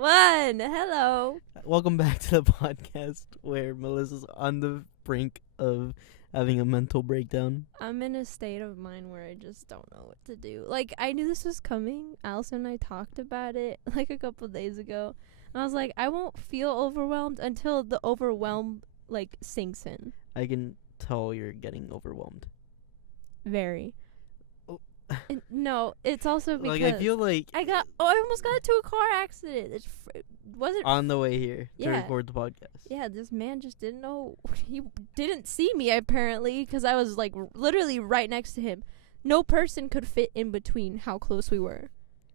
1. Hello. Welcome back to the podcast where Melissa's on the brink of having a mental breakdown. I'm in a state of mind where I just don't know what to do. Like, I knew this was coming. Allison and I talked about it like a couple days ago. And I was like, I won't feel overwhelmed until the overwhelm like sinks in. I can tell you're getting overwhelmed. Very. Oh. No, it's also because Like, I feel like I almost got into a car accident. Wasn't on the way here to Yeah. record the podcast. Yeah, this man just didn't know. He didn't see me, apparently, because I was, like, literally right next to him. No person could fit in between how close we were.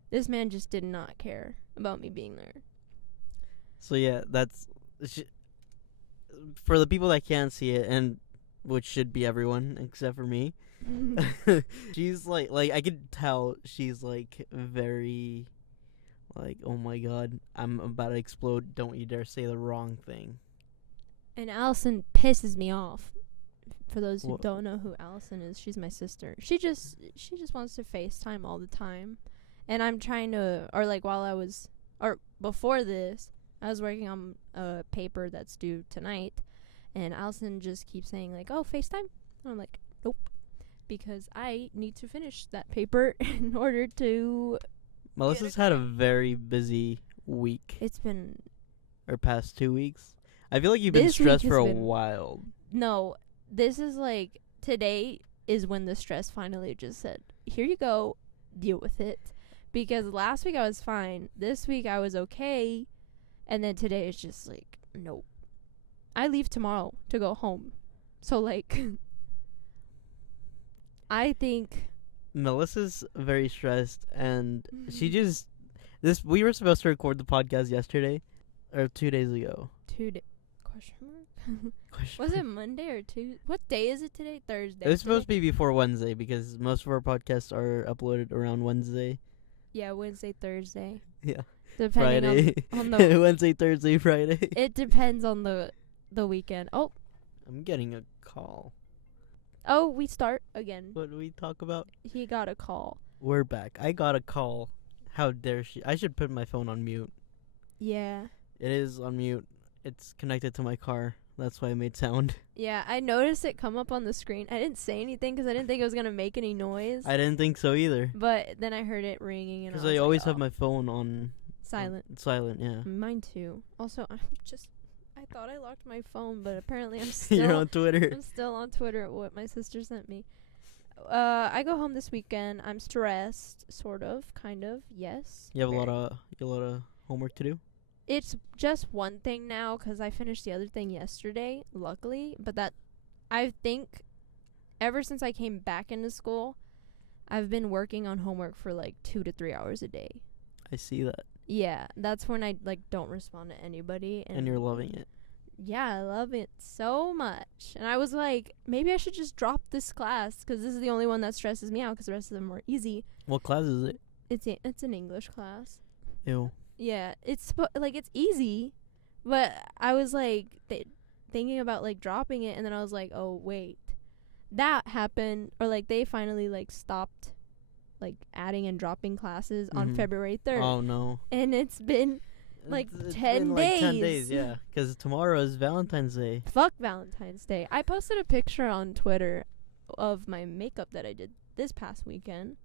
This man just did not care about me being there. So, yeah, that's... for the people that can't see it, and which should be everyone except for me, she's, like, I could tell she's, like, very... Like, oh my god, I'm about to explode. Don't you dare say the wrong thing. And Allison pisses me off. For those who don't know who Allison is, she's my sister. She just wants to FaceTime all the time. And I'm trying to, before this, I was working on a paper that's due tonight. And Allison just keeps saying, like, oh, FaceTime? And I'm like, nope. Because I need to finish that paper in order to... Melissa's had a very busy week. It's been... Or past 2 weeks. I feel like you've been stressed for a while. No, this is like... Today is when the stress finally just said, here you go, deal with it. Because last week I was fine. This week I was okay. And then today is just like, nope. I leave tomorrow to go home. So, like... I think... Melissa's very stressed, and she just... We were supposed to record the podcast yesterday, or 2 days ago. Question mark? Was it Monday or Tuesday? What day is it today? Thursday. It was supposed to be before Wednesday, because most of our podcasts are uploaded around Wednesday. Yeah, Wednesday, Thursday. Yeah. Depending Friday. on the Wednesday, Thursday, Friday. It depends on the weekend. Oh. I'm getting a call. Oh, we start again. What do we talk about? He got a call. We're back. I got a call. How dare she? I should put my phone on mute. Yeah. It is on mute. It's connected to my car. That's why it made sound. Yeah, I noticed it come up on the screen. I didn't say anything because I didn't think it was going to make any noise. I didn't think so either. But then I heard it ringing. Because I always have my phone on... Silent. Silent, yeah. Mine too. Also, I thought I locked my phone, but apparently I'm still... You're on Twitter. I'm still on Twitter, what my sister sent me. I go home this weekend. I'm stressed, sort of, kind of, yes. You have a lot of homework to do? It's just one thing now, because I finished the other thing yesterday, luckily. But I think, ever since I came back into school, I've been working on homework for, 2 to 3 hours a day. I see that. Yeah, that's when I, don't respond to anybody. And you're loving it. Yeah, I love it so much. And I was like, maybe I should just drop this class, because this is the only one that stresses me out, because the rest of them are easy. What class is it? It's an English class. Ew. Yeah, it's easy, but I was, thinking about, dropping it, and then I was like, oh, wait. That happened, or, they finally, stopped, adding and dropping classes on February 3rd. Oh, no. And it's been... It's 10 been days. 10 days, yeah. Because tomorrow is Valentine's Day. Fuck Valentine's Day. I posted a picture on Twitter of my makeup that I did this past weekend.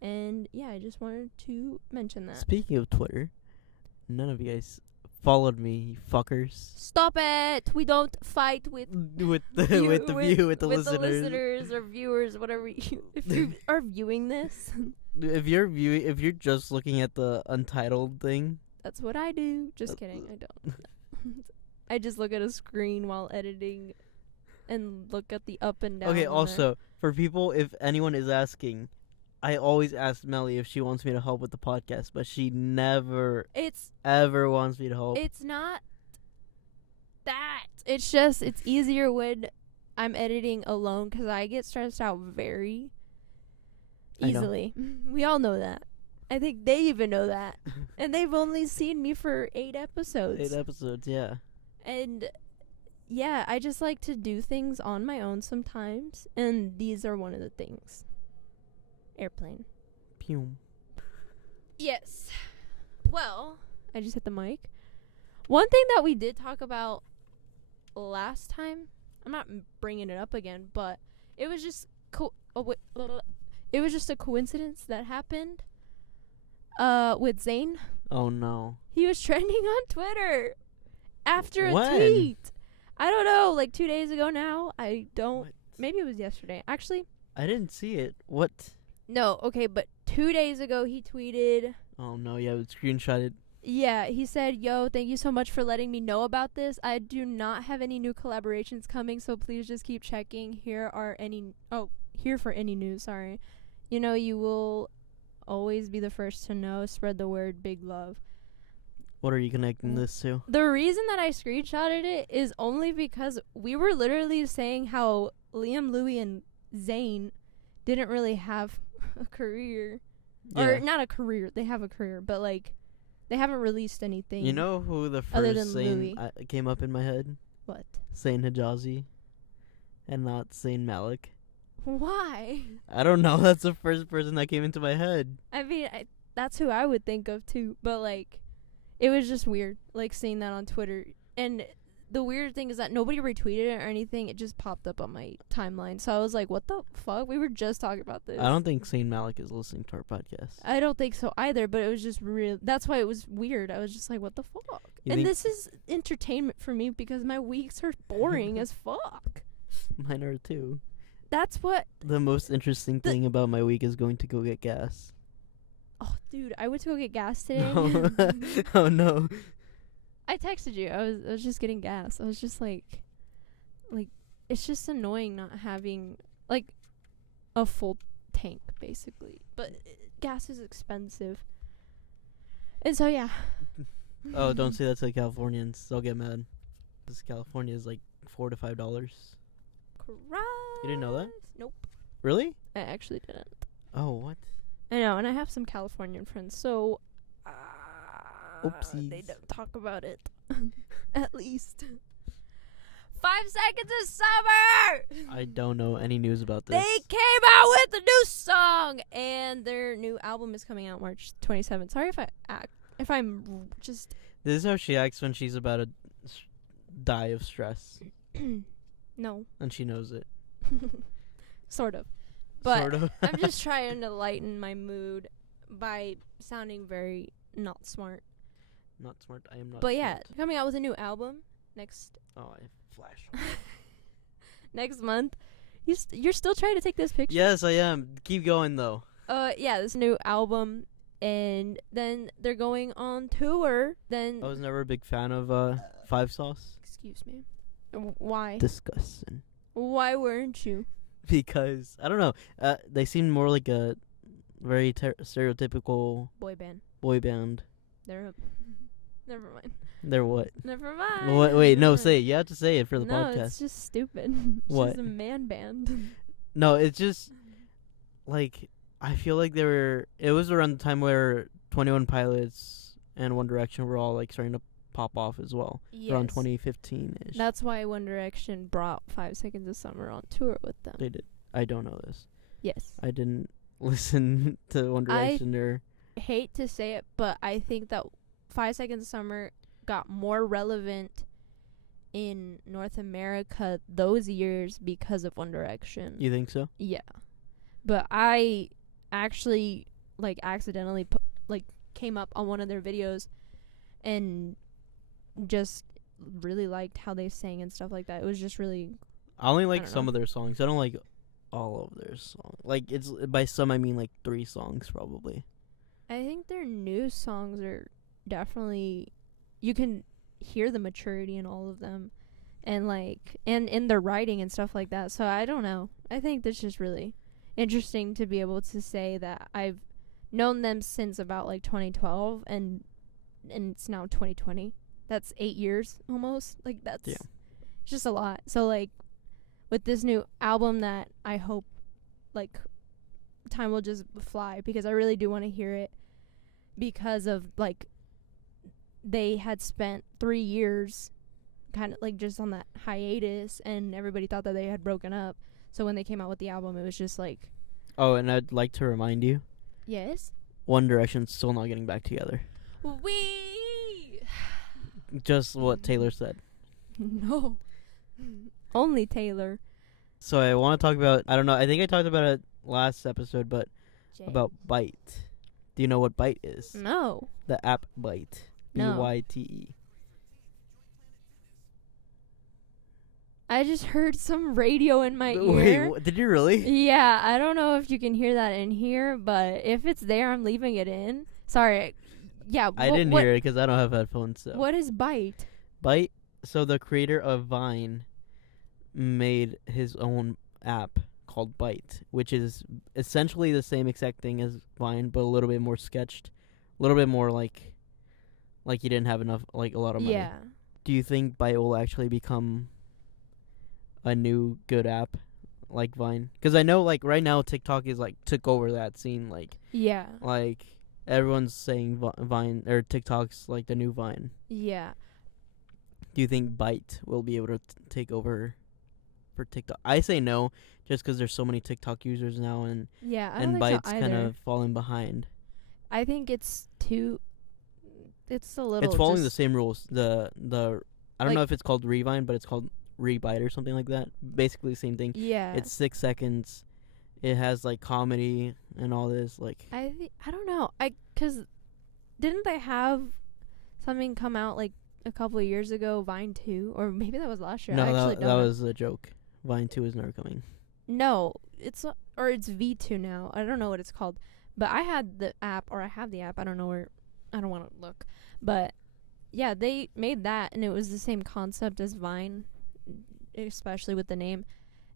And, yeah, I just wanted to mention that. Speaking of Twitter, none of you guys followed me, you fuckers. Stop it! We don't fight with the listeners or viewers, whatever. If you are viewing this. If you're just looking at the Untitled thing. That's what I do. Just kidding. I don't. I just look at a screen while editing and look at the up and down. Okay, also, for people, if anyone is asking, I always ask Melly if she wants me to help with the podcast, but she never ever wants me to help. It's not that. It's just, it's easier when I'm editing alone, because I get stressed out very easily. We all know that. I think they even know that. And they've only seen me for 8 episodes. 8 episodes, yeah. And, yeah, I just like to do things on my own sometimes. And these are one of the things. Airplane. Pew. Yes. Well, I just hit the mic. One thing that we did talk about last time, I'm not bringing it up again, but it was just it was just a coincidence that happened with Zayn. Oh no. He was trending on Twitter after When? a tweet. I don't know, like 2 days ago now. What? Maybe it was yesterday. Actually, I didn't see it. What? no, okay, but 2 days ago he tweeted. Oh no, yeah, it screenshotted. Yeah, he said, "Yo, thank you so much for letting me know about this. I do not have any new collaborations coming, so please just keep checking. Here for any news, sorry. You know, you will always be the first to know. Spread the word. Big love." What are you connecting this to? The reason that I screenshotted it is only because we were literally saying how Liam, Louis, and Zayn didn't really have a career. Yeah. Or not a career. They have a career, but like they haven't released anything. You know who the other first than Louis. Zayn came up in my head? What? Zayn Hijazi. And not Zayn Malik. Why? I don't know. That's the first person that came into my head. I mean, that's who I would think of too. But like, it was just weird, like seeing that on Twitter. And the weird thing is that nobody retweeted it or anything. It just popped up on my timeline. So I was like, what the fuck? We were just talking about this. I don't think Zayn Malik is listening to our podcast. I don't think so either, but it was just real. That's why it was weird. I was just like, what the fuck? You and think- this is entertainment for me because my weeks are boring as fuck. Mine are too. That's what. The most interesting thing about my week is going to go get gas. Oh, dude, I went to go get gas today. No. Oh no. I texted you. I was just getting gas. I was just like it's just annoying not having like a full tank basically. But gas is expensive. And so yeah. Oh, don't say that to the Californians. They'll get mad. Because California is like $4 to $5. Christ. You didn't know that? Nope. Really? I actually didn't. Oh, what? I know, and I have some Californian friends, so they Oopsies. don't talk about it. At least. 5 seconds of summer. I don't know any news about this. They came out with a new song, and their new album is coming out March 27th. Sorry if I'm just. This is how she acts when she's about to die of stress. No. And she knows it. Sort of. But sort of. I'm just trying to lighten my mood by sounding very not smart. Not smart. I am not But yeah, smart. coming out with a new album next Oh, I flash. next month. You're still trying to take this picture? Yes, I am. Keep going, though. Yeah, this new album, and then they're going on tour. Then I was never a big fan of Five Sauce. excuse me. Why? Disgusting. Why weren't you? Because, I don't know, they seem more like a very stereotypical Boy band. boy band. Never mind. They're what? Never mind. What? Wait, no, say it. You have to say it for the no, podcast. it's just stupid. It's What? just a man band. No, it's just, like, I feel like it was around the time where 21 Pilots and One Direction were all, like, starting to pop off as well. Around 2015-ish. That's why One Direction brought 5 Seconds of Summer on tour with them. They did. I don't know this. Yes. I didn't listen to One Direction or... Hate to say it, but I think that 5 Seconds of Summer got more relevant in North America those years because of One Direction. You think so? Yeah. But I actually, like, accidentally, came up on one of their videos and just really liked how they sang and stuff like that. It was just really... I only I like don't some know. of their songs. I don't like all of their songs. Like, it's by some, I mean, like, 3 songs, probably. I think their new songs are definitely... You can hear the maturity in all of them. And, like... And in their writing and stuff like that. So, I don't know. I think that's just really interesting to be able to say that I've known them since about, like, 2012. And it's now 2020. That's 8 years, almost. Like, that's... Yeah. It's just a lot. So, like, with this new album that I hope, like, time will just fly, because I really do want to hear it, because of, like, they had spent 3 years kind of, like, just on that hiatus, and everybody thought that they had broken up. So when they came out with the album, it was just like... Oh, and I'd like to remind you, Yes? One Direction's still not getting back together. We Just what Taylor said. No. Only Taylor. So I want to talk about, I don't know, I think I talked about it last episode, but Jay. about Byte. Do you know what Byte is? No. The app Byte. No. BYTE. I just heard some radio in my Wait, ear. did you really? Yeah, I don't know if you can hear that in here, but if it's there, I'm leaving it in. Sorry. Yeah. I didn't hear it because I don't have headphones. So. What is Byte? Byte, so the creator of Vine made his own app called Byte, which is essentially the same exact thing as Vine, but a little bit more sketched, a little bit more like you didn't have enough, like a lot of money. Yeah. Do you think Byte will actually become a new good app like Vine? Because I know like right now TikTok is like took over that scene. Yeah. Like everyone's saying Vine or TikTok's like the new Vine. Yeah. Do you think Byte will be able to take over for TikTok? I say no, just because there's so many TikTok users now, and Yeah. I and don't think Byte's so kind either. of falling behind. I think it's too. It's a little. It's following the just- same rules. The I don't Like- know if it's called Revine, but it's called Rebyte or something like that. Basically the same thing. Yeah. It's 6 seconds. It has like comedy and all this. Like I don't know. Cause didn't they have something come out like a couple of years ago, Vine 2, or maybe that was last year. I no, actually that don't know. was a joke. Vine 2 is never coming. No, it's or it's V2 now. I don't know what it's called. But I had the app, or I have the app. I don't know where. I don't want to look. But yeah, they made that, and it was the same concept as Vine, especially with the name.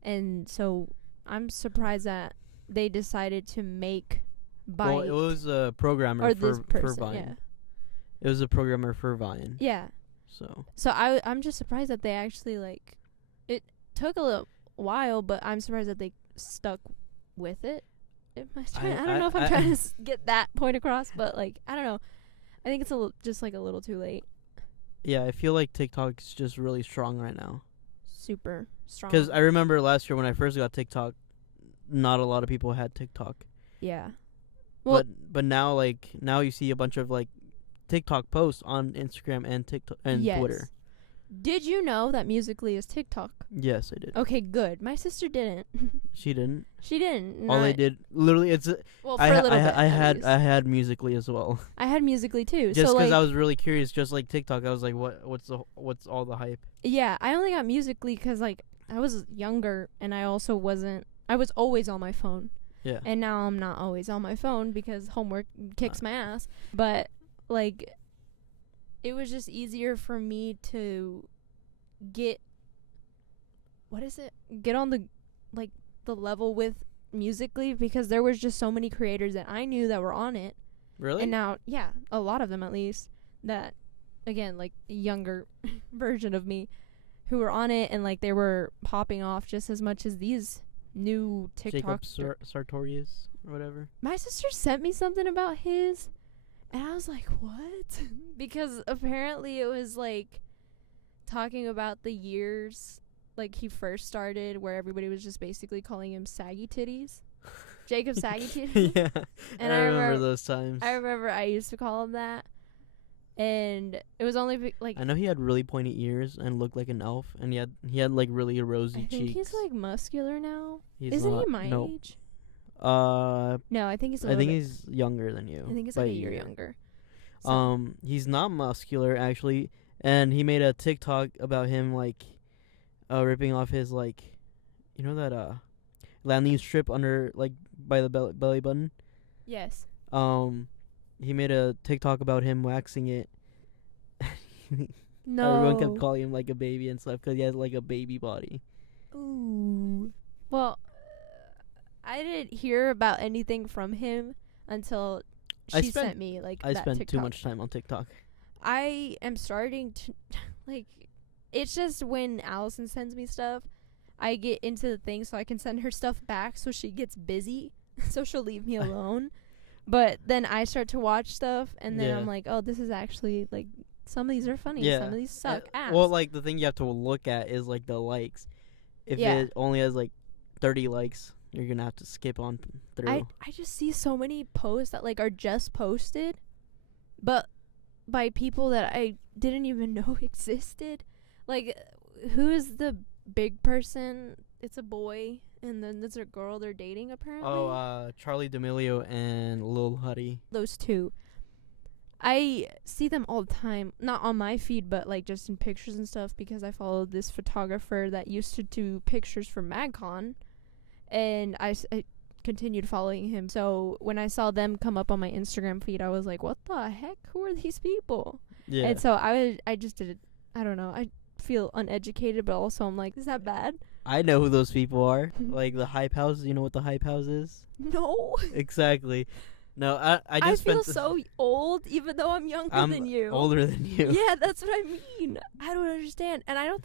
And so I'm surprised that they decided to make Byte. Well, it was a programmer or for this person, Vine. yeah. It was a programmer for Vine. Yeah. So I'm just surprised that they actually like. It took a little while, but I'm surprised that they stuck with it. I don't know if I'm trying to get that point across, but like I don't know. I think it's just like a little too late. Yeah, I feel like TikTok's just really strong right now. Super strong. Because I remember last year when I first got TikTok, not a lot of people had TikTok. Yeah. Well, but now now you see a bunch of like TikTok posts on Instagram and TikTok and yes. Twitter. Did you know that Musical.ly is TikTok? Yes, I did. Okay, good. My sister didn't. She didn't. She didn't. All I did literally Well, for a little bit. I at had least. Musical.ly as well. I had Musical.ly too. Just so because like, I was really curious, just like TikTok, I was like, what's all the hype? yeah, I only got Musical.ly because like I was younger and I also wasn't. I was always on my phone. Yeah. And now I'm not always on my phone because homework kicks my ass. But like, it was just easier for me to get on the level with Musical.ly because there was just so many creators that I knew that were on it. Really? And now, yeah, a lot of them at least, that again, like the younger version of me who were on it and like they were popping off just as much as these new TikTok Sartorius or whatever. My sister sent me something about his and I was like, what? Because apparently it was like talking about the years like he first started where everybody was just basically calling him saggy titties. Jacob Saggy Titties. Yeah. And I remember those times. I remember I used to call him that. And it was only I know he had really pointy ears and looked like an elf, and he had like really rosy cheeks. I think he's like muscular now. He's Isn't not, he my no. age? No, I think he's he's younger than you. I think he's by like a year younger. He's not muscular actually, and he made a TikTok about him like ripping off his like, you know that landing strip under like by the belly button. Yes. He made a TikTok about him waxing it. No. Everyone kept calling him like a baby and stuff because he has like a baby body. Ooh. Well, I didn't hear about anything from him until she sent me like I that spent TikTok. too much time on TikTok. I am starting to like. It's just when Allison sends me stuff, I get into the thing so I can send her stuff back so she gets busy, so she'll leave me alone. But then I start to watch stuff, and then I'm like, oh, this is actually, like, some of these are funny. Yeah. Some of these suck ass. Well, like, the thing you have to look at is, like, the likes. If it only has, like, 30 likes, you're going to have to skip on through. I just see so many posts that, like, are just posted, but by people that I didn't even know existed. Like, who is the big person? It's a boy, and then there's a girl they're dating, apparently. Charlie D'Amelio and Lil Huddy. Those two. I see them all the time. Not on my feed, but, like, just in pictures and stuff, because I follow this photographer that used to do pictures for MagCon, and I continued following him. So when I saw them come up on my Instagram feed, I was like, what the heck? Who are these people? Yeah. And so I just did it. I don't know. I feel uneducated, but also I'm like, is that bad? I know who those people are. Like the Hype House. You know what the Hype House is? No. Exactly. No, I just feel so old, even though I'm younger than you. Older than you. Yeah, that's what I mean. I don't understand. And I don't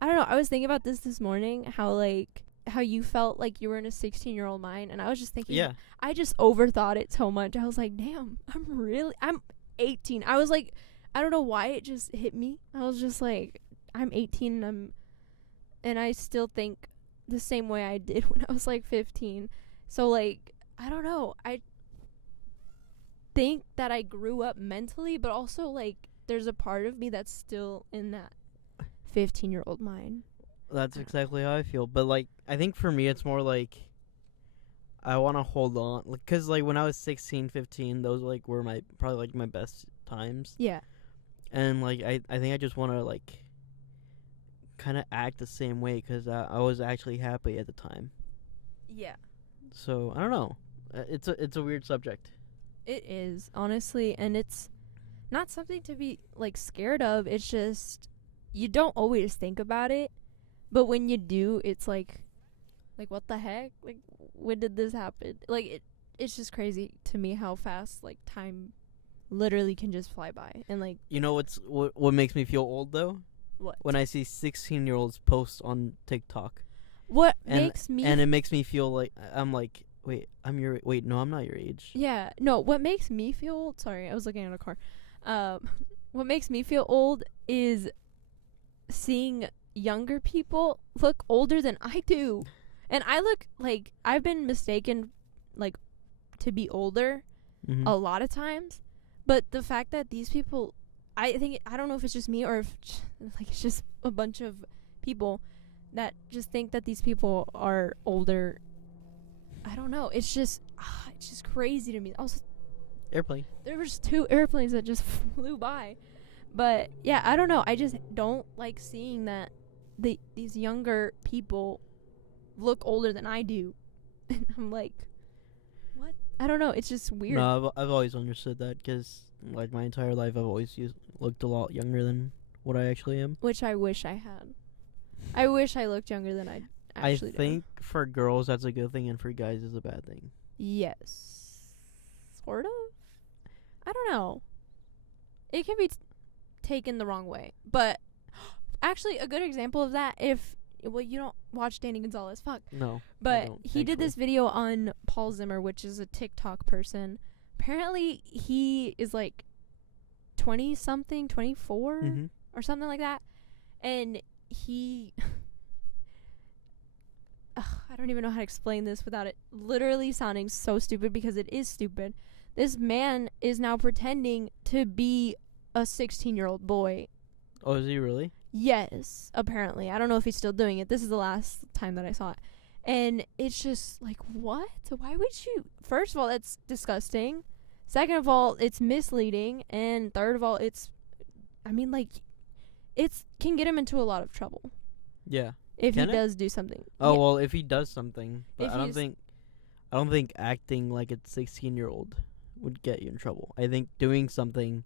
know. I was thinking about this morning, how you felt like you were in a 16-year-old mind. And I was just thinking, Yeah. I just overthought it so much. I was like, damn, I'm 18. I was like, I don't know why it just hit me. I was just like, I'm 18 and I still think the same way I did when I was like 15. So, like, I don't know. I think that I grew up mentally, but also, like, there's a part of me that's still in that 15-year-old mind. That's exactly how I feel. But, like, I think for me it's more like I want to hold on. Because, like, when I was 16, 15, those, like, were probably, like, my best times. Yeah. And, like, I think I just want to, like, kind of act the same way because I was actually happy at the time. Yeah. So, I don't know. It's a weird subject. It is, honestly, and it's not something to be, like, scared of. It's just, you don't always think about it, but when you do, it's like, what the heck? Like, when did this happen? Like, it's just crazy to me how fast, like, time literally can just fly by. And, like, you know what makes me feel old, though? What? When I see 16-year-olds post on TikTok. What makes me... And it makes me feel like, I'm like... Wait, no, I'm not your age. Yeah, no, what makes me feel old, sorry, I was looking at a car. What makes me feel old is seeing younger people look older than I do. And I look, like, I've been mistaken, like, to be older a lot of times. But the fact that these people, I don't know if it's just me or if, like, it's just a bunch of people that just think that these people are older. I don't know. It's just crazy to me. Also, airplane. There was 2 airplanes that just flew by. But yeah, I don't know. I just don't like seeing that these younger people look older than I do. And I'm like, what? I don't know. It's just weird. No, I've always understood that because, like, my entire life I've always looked a lot younger than what I actually am. Which I wish I had. I wish I looked younger than I actually do. I think for girls that's a good thing and for guys is a bad thing. Yes. Sort of? I don't know. It can be taken the wrong way. But actually, a good example of that, you don't watch Danny Gonzalez, fuck. No. But he did this video on Paul Zimmer, which is a TikTok person. Apparently, he is like 20-something, 24 or something like that. And he... I don't even know how to explain this without it literally sounding so stupid, because it is stupid. This man is now pretending to be a 16-year-old boy. Oh, is he really? Yes, apparently. I don't know if he's still doing it. This is the last time that I saw it. And it's just like, what? Why would you? First of all, that's disgusting. Second of all, it's misleading. And third of all, it can get him into a lot of trouble. Yeah. If he does do something. Oh, yeah. Well, if he does something. But I don't think acting like a 16-year-old would get you in trouble. I think doing something,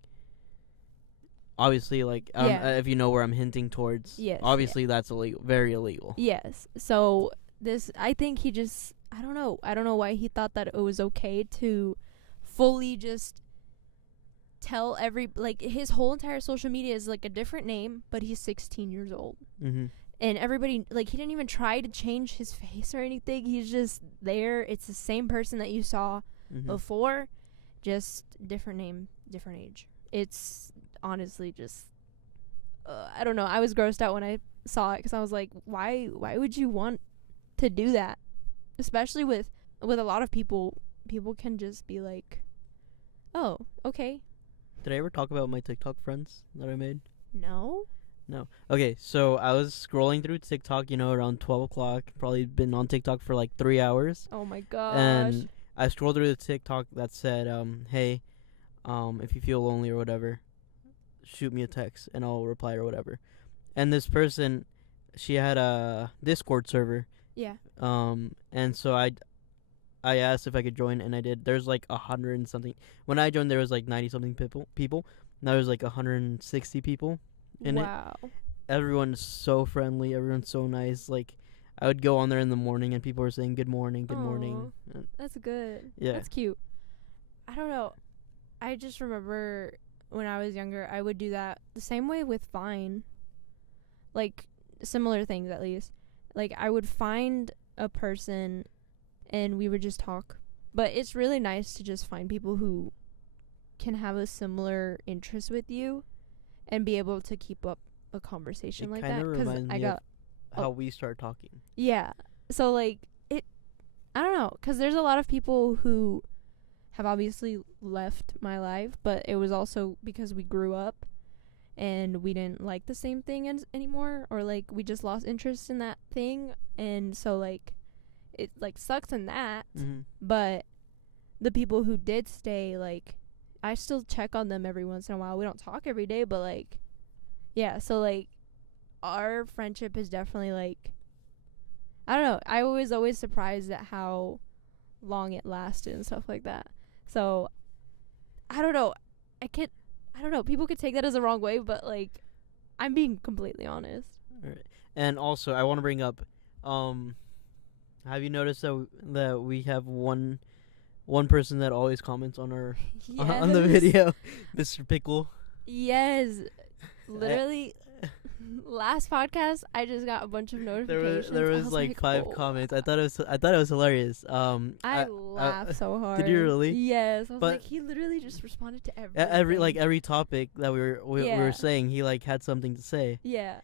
obviously, like, if you know where I'm hinting towards, yes, obviously that's illegal, very illegal. Yes. So I think he just, I don't know why he thought that it was okay to fully just tell his whole entire social media is like a different name, but he's 16 years old. Mm-hmm. And everybody, like, he didn't even try to change his face or anything. He's just there. It's the same person that you saw before, just different name, different age. It's honestly just, I don't know. I was grossed out when I saw it because I was like, why would you want to do that? Especially with a lot of people can just be like, oh, okay, Did I ever talk about my TikTok friends that I made? No. No. Okay, so I was scrolling through TikTok, around 12 o'clock. Probably been on TikTok for like 3 hours. Oh my gosh. And I scrolled through the TikTok that said, hey, if you feel lonely or whatever, shoot me a text and I'll reply or whatever. And this person, she had a Discord server. Yeah. And so I asked if I could join, and I did. There's like 100 and something. When I joined, there was like 90 something people. Now there's like 160 people in it. Wow. Everyone's so friendly. Everyone's so nice. Like, I would go on there in the morning, and people were saying good morning, good morning. That's good. Yeah. That's cute. I don't know. I just remember when I was younger, I would do that the same way with Vine. Like, similar things at least. Like, I would find a person and we would just talk. But it's really nice to just find people who can have a similar interest with you and be able to keep up a conversation like that. It kind of reminds me of how oh. we started talking. Yeah. So, like, I don't know, because there's a lot of people who have obviously left my life, but it was also because we grew up and we didn't like the same thing anymore, or, like, we just lost interest in that thing. And so, like, it, like, sucks in that. Mm-hmm. But the people who did stay, like, I still check on them every once in a while. We don't talk every day, but, like, yeah. So, like, our friendship is definitely, like, I don't know. I was always surprised at how long it lasted and stuff like that. So, I don't know. I don't know. People could take that as the wrong way, but, like, I'm being completely honest. All right. And also, I want to bring up, have you noticed that we have one person that always comments on our on the video, Mr. Pickle? Yes. Literally, last podcast, I just got a bunch of notifications. There was like 5 comments. I thought it was hilarious. I laughed so hard. Did you really? Yes. I was like, he literally just responded to everything. Every topic that we were saying, he like had something to say. Yeah.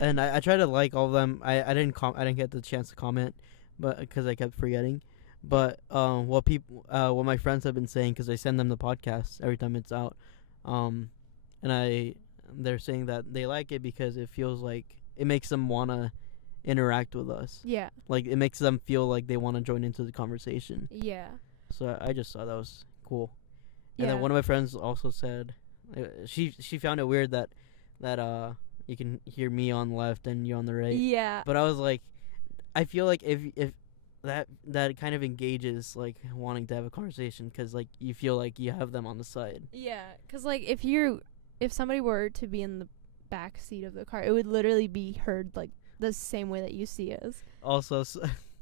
And I tried to like all of them. I didn't get the chance to comment, but because I kept forgetting. But what my friends have been saying, because I send them the podcast every time it's out, and they're saying that they like it because it feels like it makes them wanna interact with us. Yeah. Like, it makes them feel like they want to join into the conversation. Yeah. So I just thought that was cool. Yeah. And then one of my friends also said, she found it weird that you can hear me on the left and you on the right. Yeah. But I was like, I feel like if that kind of engages, like, wanting to have a conversation, because, like, you feel like you have them on the side. Yeah, because, like, if somebody were to be in the back seat of the car, it would literally be heard, like, the same way that you see us. Also,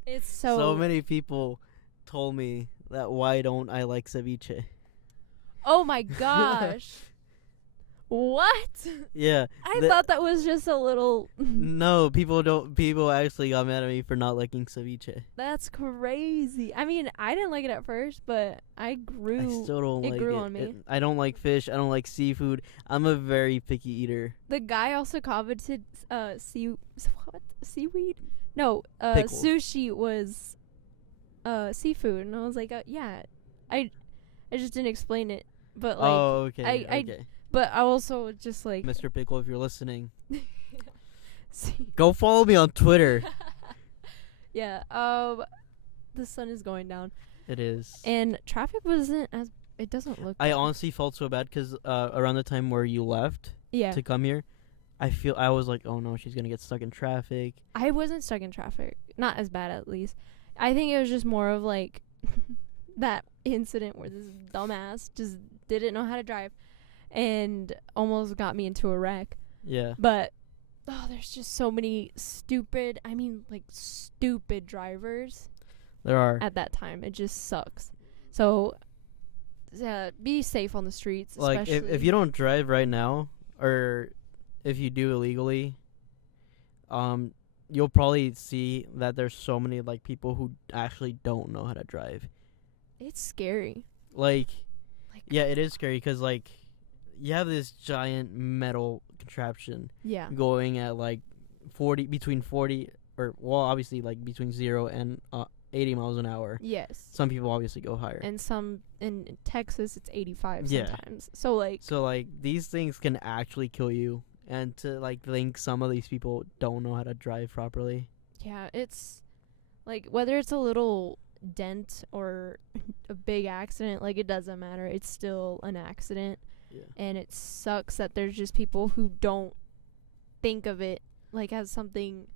it's so many people told me that why don't I like ceviche. Oh my gosh. What? Yeah. I thought that was just a little... No, people actually got mad at me for not liking ceviche. That's crazy. I mean, I didn't like it at first, but I still don't like it. It grew on me. I don't like fish. I don't like seafood. I'm a very picky eater. The guy also commented seaweed? No, Pickles. Sushi was seafood, and I was like, yeah. I just didn't explain it, but, like, okay. Okay. But I also just, like... Mr. Pickle, if you're listening, go follow me on Twitter. Yeah, the sun is going down. It is. And traffic wasn't as... It doesn't look I bad. honestly felt so bad because around the time where you left Yeah. to come here, I was like, oh no, she's going to get stuck in traffic. I wasn't stuck in traffic. Not as bad, at least. I think it was just more of, like, that incident where this dumbass just didn't know how to drive and almost got me into a wreck. Yeah. But, there's just so many stupid drivers. There are. At that time. It just sucks. So, be safe on the streets, like, especially. if you don't drive right now, or if you do illegally, you'll probably see that there's so many, like, people who actually don't know how to drive. It's scary. Like yeah, it is scary because, like, you have this giant metal contraption going at, like, 40, between 40, or, well, obviously, like, between 0 and 80 miles an hour. Yes. Some people obviously go higher. And some in Texas it's 85 Yeah. sometimes. So like these things can actually kill you, and to like think some of these people don't know how to drive properly. yeah, it's like whether it's a little dent or a big accident, like it doesn't matter. It's still an accident. Yeah. And it sucks that there's just people who don't think of it like as something.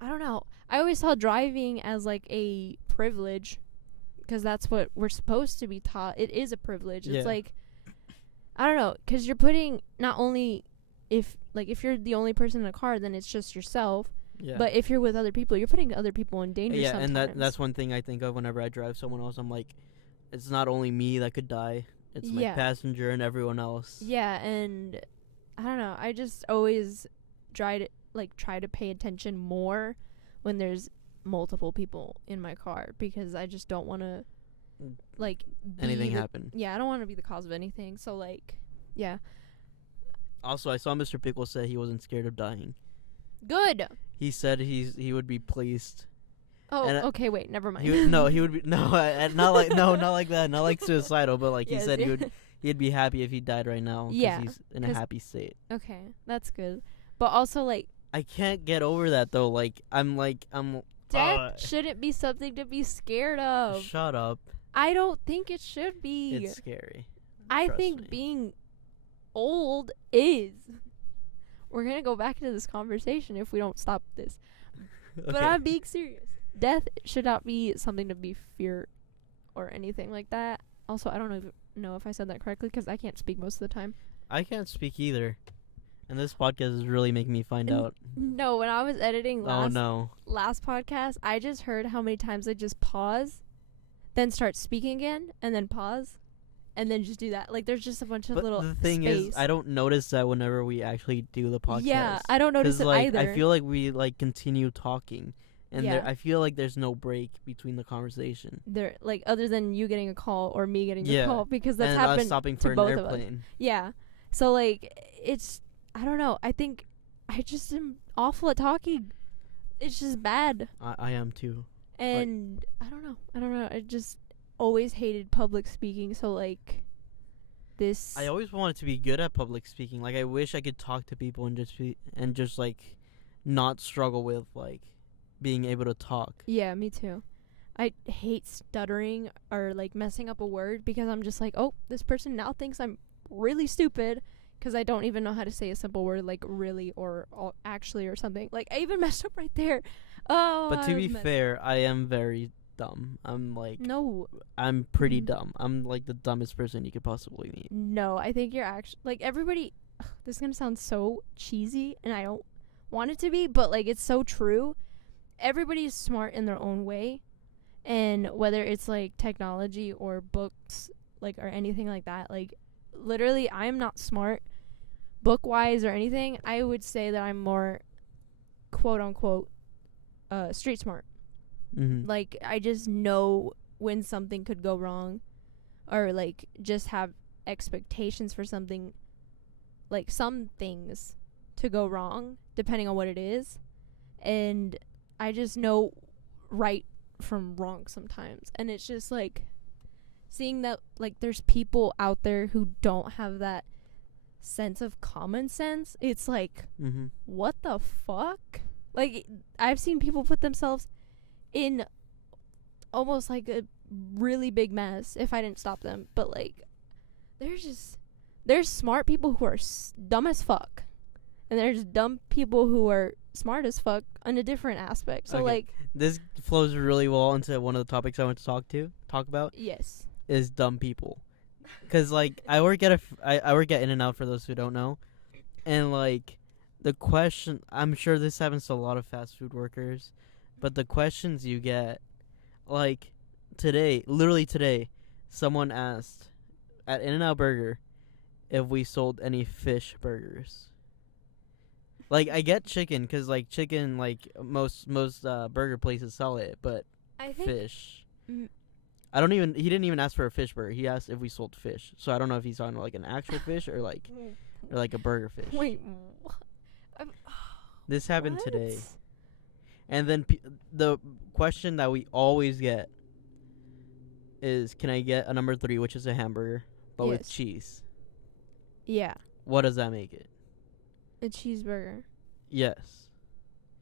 I don't know. I always saw driving as like a privilege, because that's what we're supposed to be taught. It is a privilege. Yeah. It's like, I don't know, because you're putting not only if you're the only person in a car, then it's just yourself. Yeah. But if you're with other people, you're putting other people in danger. Yeah, sometimes. and that's one thing I think of whenever I drive someone else. I'm like, it's not only me that could die. It's my Yeah. passenger and everyone else. Yeah, and I don't know. I just always try to pay attention more when there's multiple people in my car, because I just don't want to like Anything happen. Yeah, I don't want to be the cause of anything. So like, yeah. Also, I saw Mr. Pickle say he wasn't scared of dying. Good. He said he would be pleased. Oh, And, okay. Wait, never mind. He would be not like that, not like suicidal, but like Yes. he said he'd be happy if he died right now. 'Cause Yeah, he's in a 'cause- happy state. Okay, that's good. But also, like, I can't get over that though. Like I'm death shouldn't be something to be scared of. shut up. I don't think it should be. It's scary. I Trust think me. being old is. We're gonna go back into this conversation if we don't stop this. But Okay. I'm being serious. Death should not be something to be feared or anything like that. Also, I don't know if I said that correctly, because I can't speak most of the time. I can't speak either. And this podcast is really making me find out. No, when I was editing Oh no. last podcast, I just heard how many times I just pause, then start speaking again, and then pause, and then just do that. Like, there's just a bunch of But little the thing space. is, I don't notice that whenever we actually do the podcast. Yeah, I don't notice 'Cause, it like, either. I feel like we like continue talking, and Yeah. I feel like there's no break between the conversation. There, like, other than you getting a call or me getting Yeah. a call, because that's and us happened stopping to for an both of us. airplane. Yeah. So, like, it's, I don't know. I think I just am awful at talking. It's just bad. I am too. And I don't know. I just always hated public speaking. So, like, this. I always wanted to be good at public speaking. Like, I wish I could talk to people and just like not struggle with like being able to talk. Yeah, me too. I hate stuttering or like messing up a word, because I'm just like, oh, this person now thinks I'm really stupid because I don't even know how to say a simple word like really or actually or something. Like, I even messed up right there. Oh. But to I be messed- fair, I am very dumb. No. I'm pretty Mhm. dumb. I'm like the dumbest person you could possibly meet. No, I think you're actually like everybody. This is gonna sound so cheesy, and I don't want it to be, but like it's so true. Everybody's smart in their own way, and whether it's like technology or books, like, or anything like that, like literally, I am not smart book wise or anything. I would say that I'm more quote unquote street smart. Mm-hmm. Like, I just know when something could go wrong, or like just have expectations for something, like some things to go wrong depending on what it is, and I just know right from wrong sometimes. And it's just like seeing that like there's people out there who don't have that sense of common sense. It's like, Mm-hmm. what the fuck? Like, I've seen people put themselves in almost like a really big mess if I didn't stop them. But like, there's smart people who are dumb as fuck, and there's dumb people who are smart as fuck on a different aspect. So Okay. like, This flows really well into one of the topics I want to talk about yes. is dumb people. 'Cause like I work at I work at In-N-Out, for those who don't know, and like the question, I'm sure this happens to a lot of fast food workers, but the questions you get, like literally today, someone asked at In-N-Out Burger if we sold any fish burgers. Like, I get chicken, 'cause like chicken, like most burger places sell it, but I think fish. Mm. He didn't even ask for a fish burger. He asked if we sold fish. So I don't know if he's talking about like an actual fish or like a burger fish. Wait. This happened today. And then the question that we always get is, can I get a number 3, which is a hamburger, but with Yes. cheese? Yeah. What does that make it? A cheeseburger. Yes.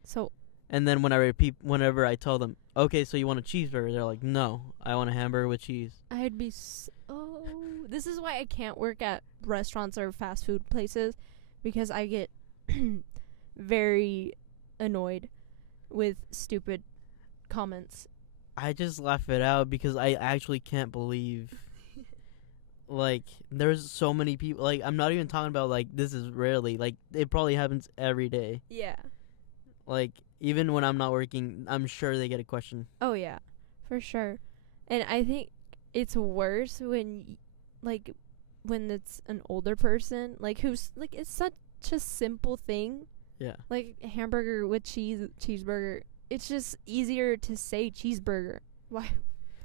So And then whenever I tell them, okay, so you want a cheeseburger, they're like, no, I want a hamburger with cheese. I'd be this is why I can't work at restaurants or fast food places, because I get very annoyed with stupid comments. I just laugh it out because I actually can't believe, like, there's so many people. Like, I'm not even talking about, like, this is rarely. Like, it probably happens every day. Yeah. Like, even when I'm not working, I'm sure they get a question. Oh yeah, for sure. And I think it's worse when when it's an older person, like, who's like, it's such a simple thing, Yeah. like hamburger with cheeseburger. It's just easier to say cheeseburger. Why?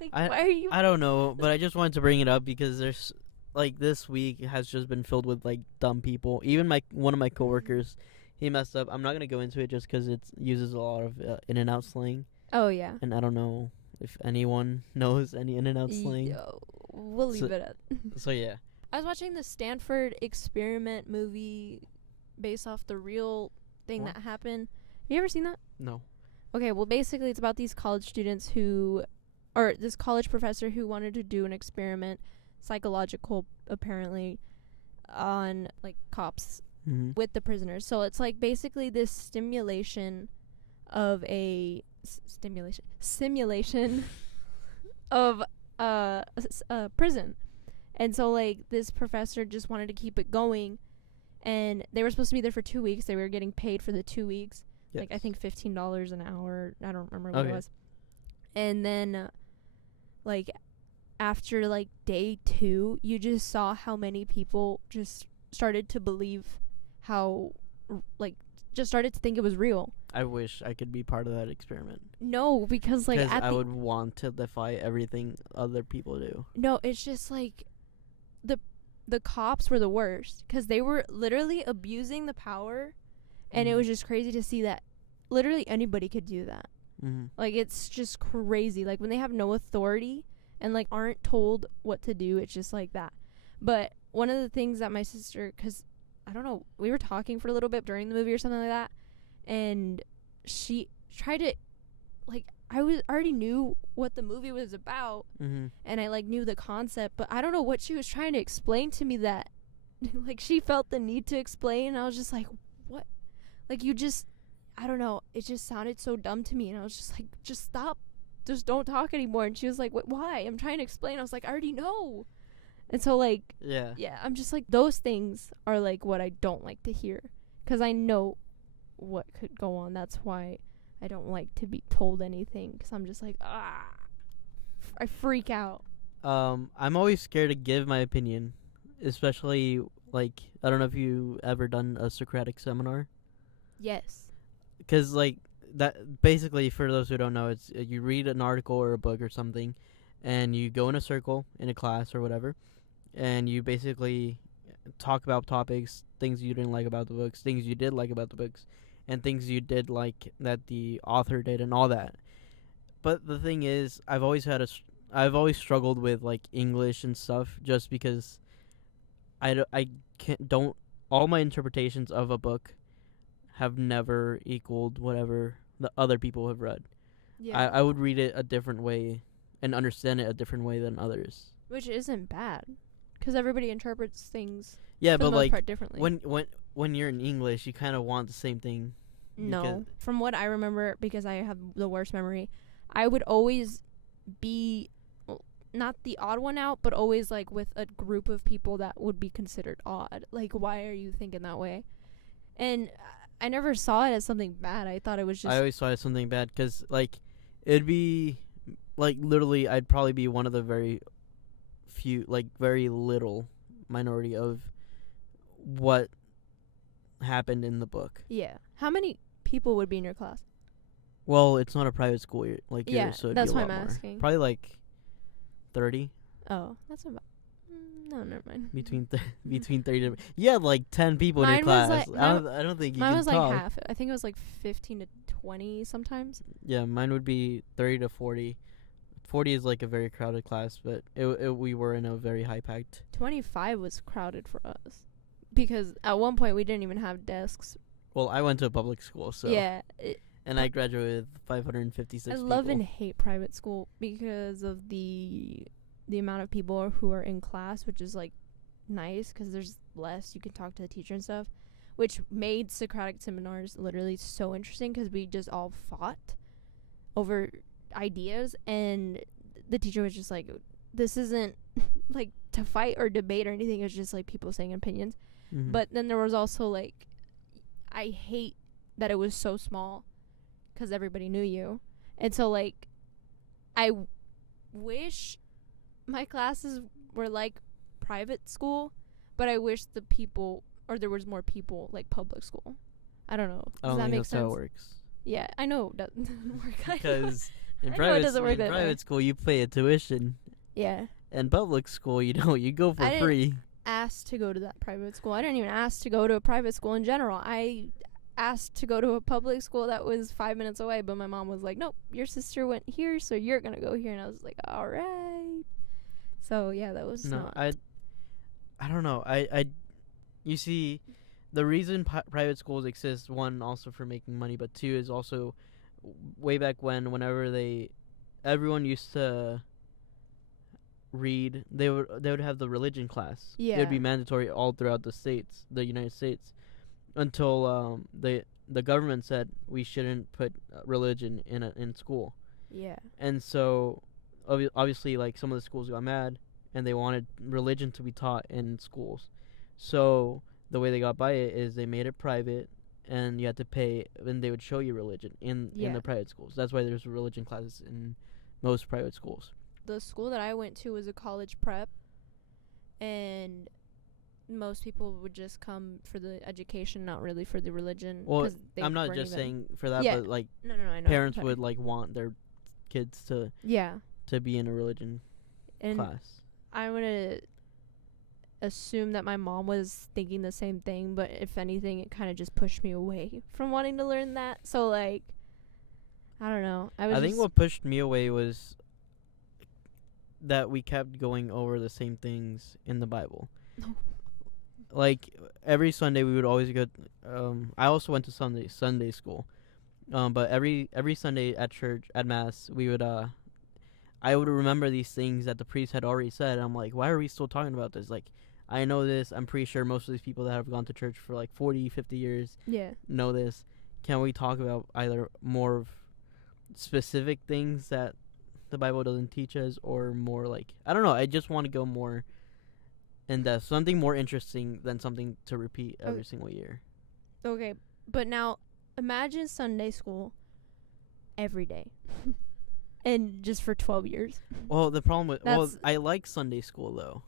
Like, why are you? I don't know, but I just wanted to bring it up because there's, like, this week has just been filled with, like, dumb people. Even one of my coworkers, he messed up. I'm not gonna go into it just because it uses a lot of in and out slang, Oh yeah. and I don't know if anyone knows any in and out slang. We'll leave it at. So yeah. I was watching the Stanford experiment movie based off the real thing What? that happened. Have you ever seen that? No. Okay, well, basically it's about these college students this college professor who wanted to do an experiment, psychological apparently, on, like, cops Mm-hmm. with the prisoners. So it's, like, basically this simulation of a simulation of a prison. And so, like, this professor just wanted to keep it going, and they were supposed to be there for 2 weeks. They were getting paid for the 2 weeks. Yes. Like, I think $15 an hour. I don't remember what Okay. it was. And then, like, after, like, day 2, you just saw how many people just started to believe just started to think it was real. I wish I could be part of that experiment. No, because, like, I would want to defy everything other people do. No, it's just, like, the cops were the worst, because they were literally abusing the power, and it was just crazy to see that literally anybody could do that. Mm-hmm. Like, it's just crazy. Like, when they have no authority and, like, aren't told what to do, it's just like that. But one of the things that my sister, because, I don't know, we were talking for a little bit during the movie or something like that, and she tried to, like, I already knew what the movie was about, Mm-hmm. and I, like, knew the concept, but I don't know what she was trying to explain to me that, like, she felt the need to explain, and I was just like, what? Like, I don't know, it just sounded so dumb to me, and I was just like, just stop, just don't talk anymore. And she was like, why? I'm trying to explain. I was like, I already know. And so, like, Yeah. I'm just like, those things are, like, what I don't like to hear, because I know what could go on. That's why I don't like to be told anything, because I'm just like, I freak out. I'm always scared to give my opinion, especially, like, I don't know if you ever done a Socratic seminar. Yes. Because, like, that basically, for those who don't know, it's you read an article or a book or something, and you go in a circle in a class or whatever, and you basically talk about topics, things you didn't like about the books, things you did like about the books, and things you did like that the author did, and all that. But the thing is, I've always struggled with, like, English and stuff, just because I don't all my interpretations of a book have never equaled whatever the other people have read. Yeah. I would read it a different way and understand it a different way than others. Which isn't bad, because everybody interprets things Yeah, for the but, most like, part differently. when you're in English, you kind of want the same thing. No. From what I remember, because I have the worst memory, I would always be, not the odd one out, but always, like, with a group of people that would be considered odd. Like, why are you thinking that way? And I never saw it as something bad. I thought it was just... I always thought it was something bad because, like, it'd be, like, literally, I'd probably be one of the very few, like, very little minority of what happened in the book. Yeah. How many people would be in your class? Well, it's not a private school like Yeah, yours, so it'd that's be a why lot I'm more. asking. Probably, like, 30. Oh, that's about... No, never mind. Between 30 to... You had, like, 10 people in your Mine was, class. like, I don't think you Mine can was talk. like half. I think it was like 15 to 20 sometimes. Yeah, mine would be 30 to 40. 40 is like a very crowded class, but we were in a very high packed. 25 was crowded for us because at one point we didn't even have desks. Well, I went to a public school, so Yeah. and I graduated with 556 I people. love and hate private school because of the amount of people who are in class, which is like nice because there's less. You can talk to the teacher and stuff, which made Socratic seminars literally so interesting because we just all fought over ideas, and the teacher was just like, this isn't like to fight or debate or anything. It's just like people saying opinions. Mm-hmm. But then there was also like, I hate that it was so small because everybody knew you. And so like, I wish my classes were like private school, but I wish the people, or there was more people like public school. I don't know. I don't think that's how it works. Yeah, I know it doesn't work like that. Because in I know it doesn't work that way. private school, you pay a tuition. Yeah. In public school, you don't. You go for free. Asked to go to that private school. I didn't even ask to go to a private school in general. I asked to go to a public school that was 5 minutes away, but my mom was like, nope, your sister went here, so you're going to go here. And I was like, all right. So, yeah, that was not. I don't know. You see, the reason private schools exist, one, also for making money, but two, is also way back whenever everyone used to read, they would have the religion class. Yeah. It would be mandatory all throughout the United States, until the government said we shouldn't put religion in school. Yeah. And so obviously, like, some of the schools got mad and they wanted religion to be taught in schools. So the way they got by it is they made it private, and you had to pay, and they would show you religion in the private schools. That's why there's religion classes in most private schools. The school that I went to was a college prep, and most people would just come for the education, not really for the religion. Well, I'm not just saying for that, but like, no, I know. Parents would like want their kids to be in a religion class. I'm gonna assume that my mom was thinking the same thing, but if anything, it kind of just pushed me away from wanting to learn that. So like, I don't know. I think what pushed me away was that we kept going over the same things in the Bible. Like, every Sunday we would always go. I also went to Sunday school, but every Sunday at church, at mass, we would I would remember these things that the priest had already said. I'm like, why are we still talking about this? Like, I know this. I'm pretty sure most of these people that have gone to church for like 40, 50 years know this. Can we talk about either more of specific things that the Bible doesn't teach us, or more like, I don't know, I just want to go more in depth, something more interesting than something to repeat every single year. Okay, but now imagine Sunday school every day. And just for 12 years. Well, the problem with I like Sunday school though,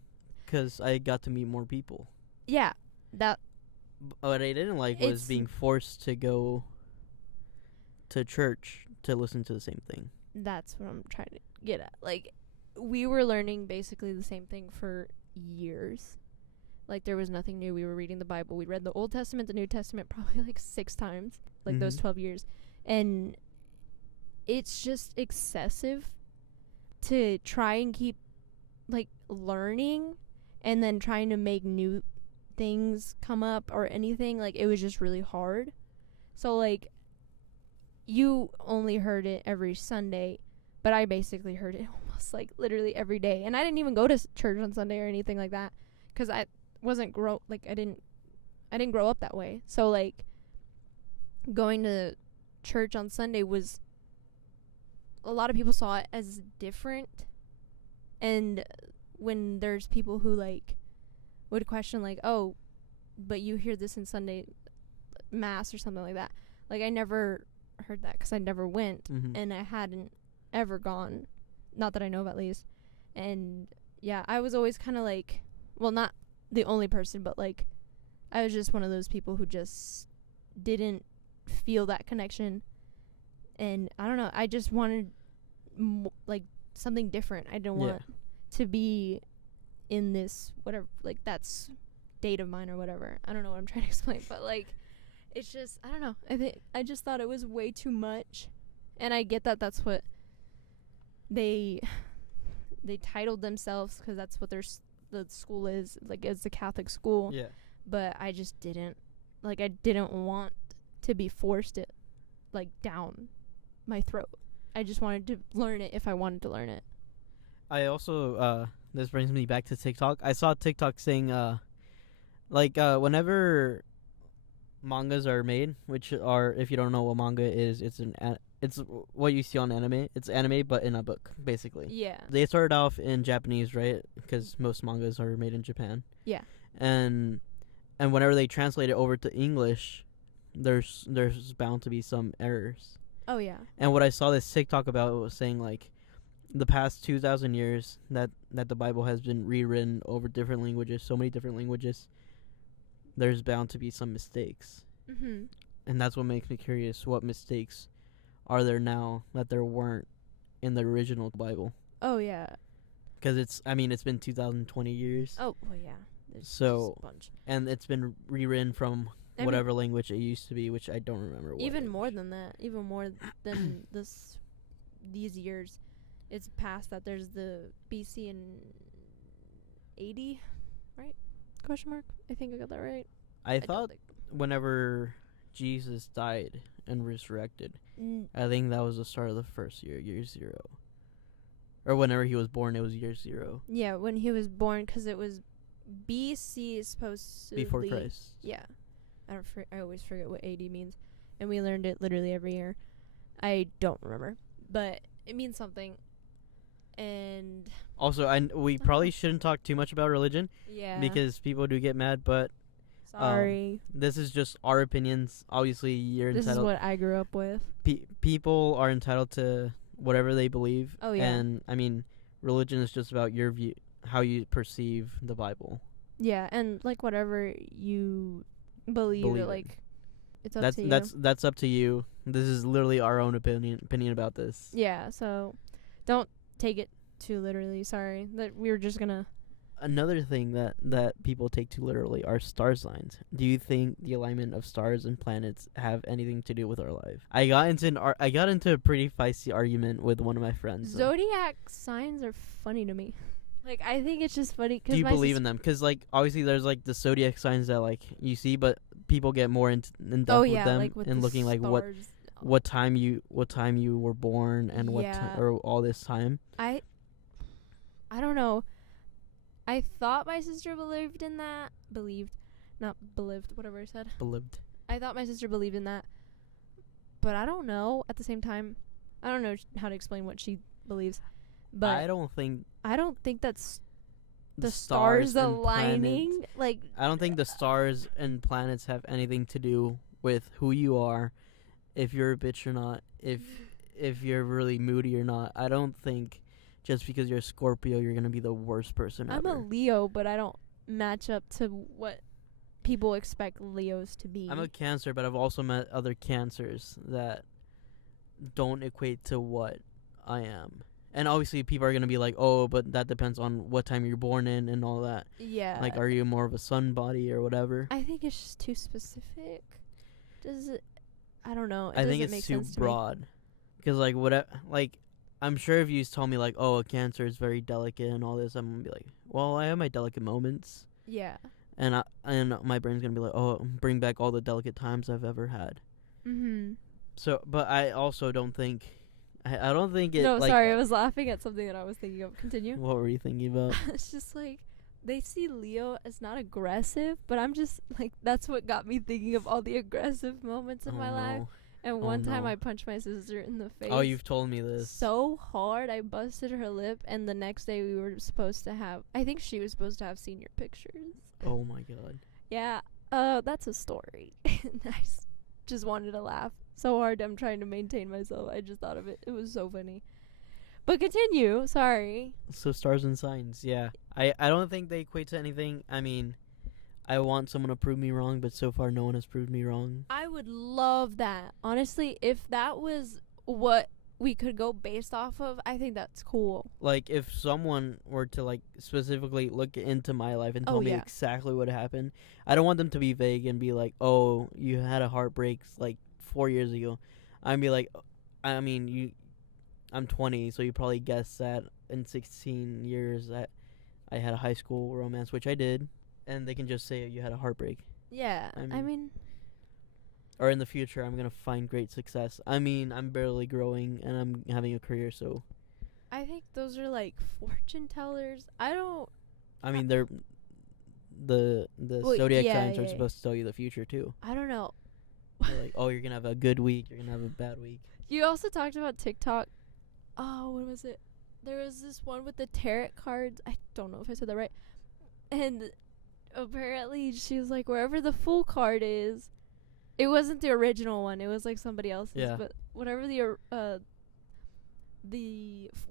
because I got to meet more people. Yeah, that. What I didn't like was being forced to go to church to listen to the same thing. That's what I'm trying to get at. Like, we were learning basically the same thing for years. Like, there was nothing new. We were reading the Bible. We read the Old Testament, the New Testament probably like 6 times, like those 12 years. And it's just excessive to try and keep like learning and then trying to make new things come up or anything. Like, it was just really hard. So like, you only heard it every Sunday, but I basically heard it almost like literally every day. And I didn't even go to church on Sunday or anything like that, because I wasn't I didn't grow up that way. So like, going to church on Sunday was, a lot of people saw it as different. And when there's people who like would question like, oh, but you hear this in Sunday mass or something like that, like, I never heard that because I never went, and I hadn't ever gone, not that I know of at least. And yeah, I was always kind of like, well, not the only person, but like, I was just one of those people who just didn't feel that connection. And I don't know, I just wanted like something different. I didn't want to be in this whatever, like, that's state of mind or whatever. I don't know what I'm trying to explain, but like, It's just, I don't know. I just thought it was way too much. And I get that that's what they titled themselves, because that's what the school is, like, it's a Catholic school. Yeah. But I just didn't want to be forced it, like, down my throat. I just wanted to learn it if I wanted to learn it. I also this brings me back to TikTok. I saw TikTok saying whenever mangas are made, which are, if you don't know what manga is, it's what you see on anime. It's anime but in a book, basically. Yeah. They started off in Japanese, right? Because most mangas are made in Japan. Yeah. And whenever they translate it over to English, there's bound to be some errors. Oh yeah. And what I saw this TikTok about was saying, like, the past 2,000 years that the Bible has been rewritten over different languages, so many different languages, there's bound to be some mistakes. Mhm. And that's what makes me curious. What mistakes are there now that there weren't in the original Bible? Oh yeah. Because it's been 2,020 years. Oh well, yeah. There's So, just a bunch. and it's been rewritten from I mean, whatever language it used to be, which I don't remember what. even language. more than that, even more than these years. It's past that. There's the BC and 80, right? Question mark. I think I got that right. I don't thought think- whenever Jesus died and resurrected, I think that was the start of the first year 0. Or whenever he was born, it was year 0. Yeah, when he was born, because it was BC is supposed to Before Christ. Yeah, I always forget what AD means, and we learned it literally every year. I don't remember, but it means something. And Also, we probably shouldn't talk too much about religion yeah, because people do get mad, but sorry, this is just our opinions. Obviously, you're this is entitled. what I grew up with. People are entitled to whatever they believe. Oh, yeah. And religion is just about your view, how you perceive the Bible. Yeah, and like whatever you believe Believe it, it. like it's up to you. That's up to you. This is literally our own opinion about this. Yeah, so don't take it too literally. Sorry that we were just gonna. Another thing that people take too literally are star signs. Do you think the alignment of stars and planets have anything to do with our life? I got into a pretty feisty argument with one of my friends. Zodiac signs are funny to me. Like, I think it's just funny because do you believe in them? Because, like, obviously there's like the zodiac signs that, like, you see, but people get more in depth with them, like with and the looking like stars. what time you were born and or all this time. I don't know. I thought my sister believed in that. Not believed, whatever I said. Believed. I thought my sister believed in that. But I don't know. At the same time, I don't know how to explain what she believes. But I don't think that's the stars stars and aligning. planets- Like, I don't think the stars and planets have anything to do with who you are, if you're a bitch or not, if you're really moody or not. I don't think just because you're a Scorpio you're gonna be the worst person I'm ever. a Leo, but I don't match up to what people expect Leos to be. I'm a Cancer, but I've also met other Cancers that don't equate to what I am. And obviously people are going to be like, oh, but that depends on what time you're born in and all that. Yeah. Like, are you more of a sun body or whatever? I think it's just too specific. Does it? I don't know. I think doesn't make it's too sense to me. broad. Because, like, I'm sure if you tell me, like, oh, a Cancer is very delicate and all this, I'm going to be like, well, I have my delicate moments. Yeah. And my brain's going to be like, oh, bring back all the delicate times I've ever had. Mhm. So, but I also don't think... I don't think it... No, like, sorry. I was laughing at something that I was thinking of. Continue. What were you thinking about? It's just like they see Leo as not aggressive, but I'm just like, that's what got me thinking of all the aggressive moments in my life. And one time no. I punched my sister in the face. Oh, you've told me this. So hard, I busted her lip, and the next day we were supposed to have, I think she was supposed to have senior pictures. Oh my god. Yeah, that's a story. Just wanted to laugh so hard. I'm trying to maintain myself. I just thought of it. It was so funny. But continue. Sorry. So stars and signs, yeah. I don't think they equate to anything. I mean, I want someone to prove me wrong, but so far no one has proved me wrong. I would love that. Honestly, if that was what we could go based off of, I think that's cool. Like, if someone were to, like, specifically look into my life and tell me exactly what happened, I don't want them to be vague and be like, oh, you had a heartbreak, like, 4 years ago. I'd be like, I mean, I'm 20, so you probably guessed that in 16 years that I had a high school romance, which I did, and they can just say you had a heartbreak. Yeah, I mean... Or in the future, I'm going to find great success. I mean, I'm barely growing, and I'm having a career, so... I think those are, like, fortune tellers. I mean, they're... The zodiac signs are supposed to tell you the future, too. I don't know. They're like, oh, you're going to have a good week, you're going to have a bad week. You also talked about TikTok. Oh, what was it? There was this one with the tarot cards. I don't know if I said that right. And apparently, she was like, wherever the Fool card is... It wasn't the original one. It was like somebody else's. Yeah. But whatever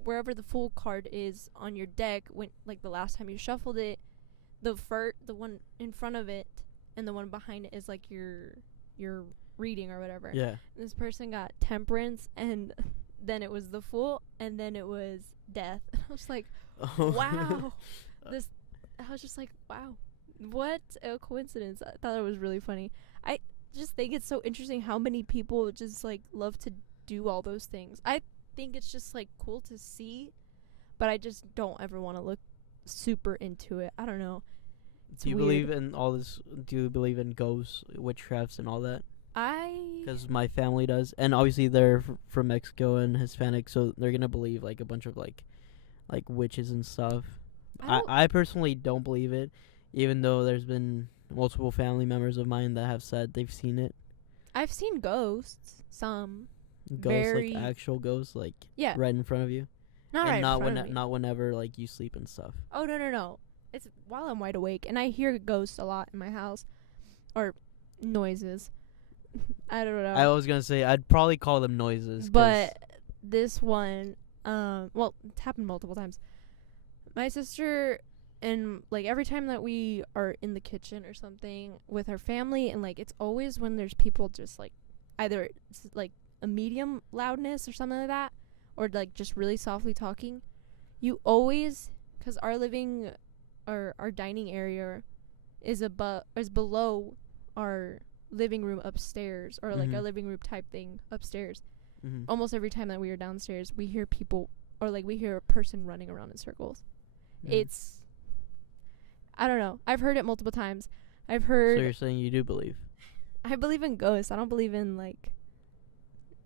wherever the Fool card is on your deck, when like the last time you shuffled it, the one in front of it and the one behind it is like your reading or whatever. Yeah. This person got Temperance, and then it was the Fool, and then it was Death. And I was like, wow. I was just like, wow, what a coincidence. I thought it was really funny. I just think it's so interesting how many people just like love to do all those things. I think it's just like cool to see, but I just don't ever want to look super into it. I don't know. Do you believe in all this? Do you believe in ghosts, witchcrafts, and all that? Because my family does, and obviously they're from Mexico and Hispanic, so they're gonna believe like a bunch of like witches and stuff. I personally don't believe it, even though there's been multiple family members of mine that have said they've seen it. I've seen ghosts. Some ghosts, like actual ghosts, like yeah, right in front of you. Not whenever like you sleep and stuff. Oh no! It's while I'm wide awake, and I hear ghosts a lot in my house, or noises. I don't know. I was gonna say I'd probably call them noises, but this one, well, it's happened multiple times. My sister. And, like, every time that we are in the kitchen or something with our family, and, like, it's always when there's people just, like, either it's, like, a medium loudness or something like that, or, like, just really softly talking, you always, because our dining area is below our living room upstairs, or, like, a living room type thing upstairs. Mm-hmm. Almost every time that we are downstairs, we hear people, or, like, we hear a person running around in circles. Mm-hmm. It's... I don't know. I've heard it multiple times. So you're saying you do believe? I believe in ghosts. I don't believe in, like,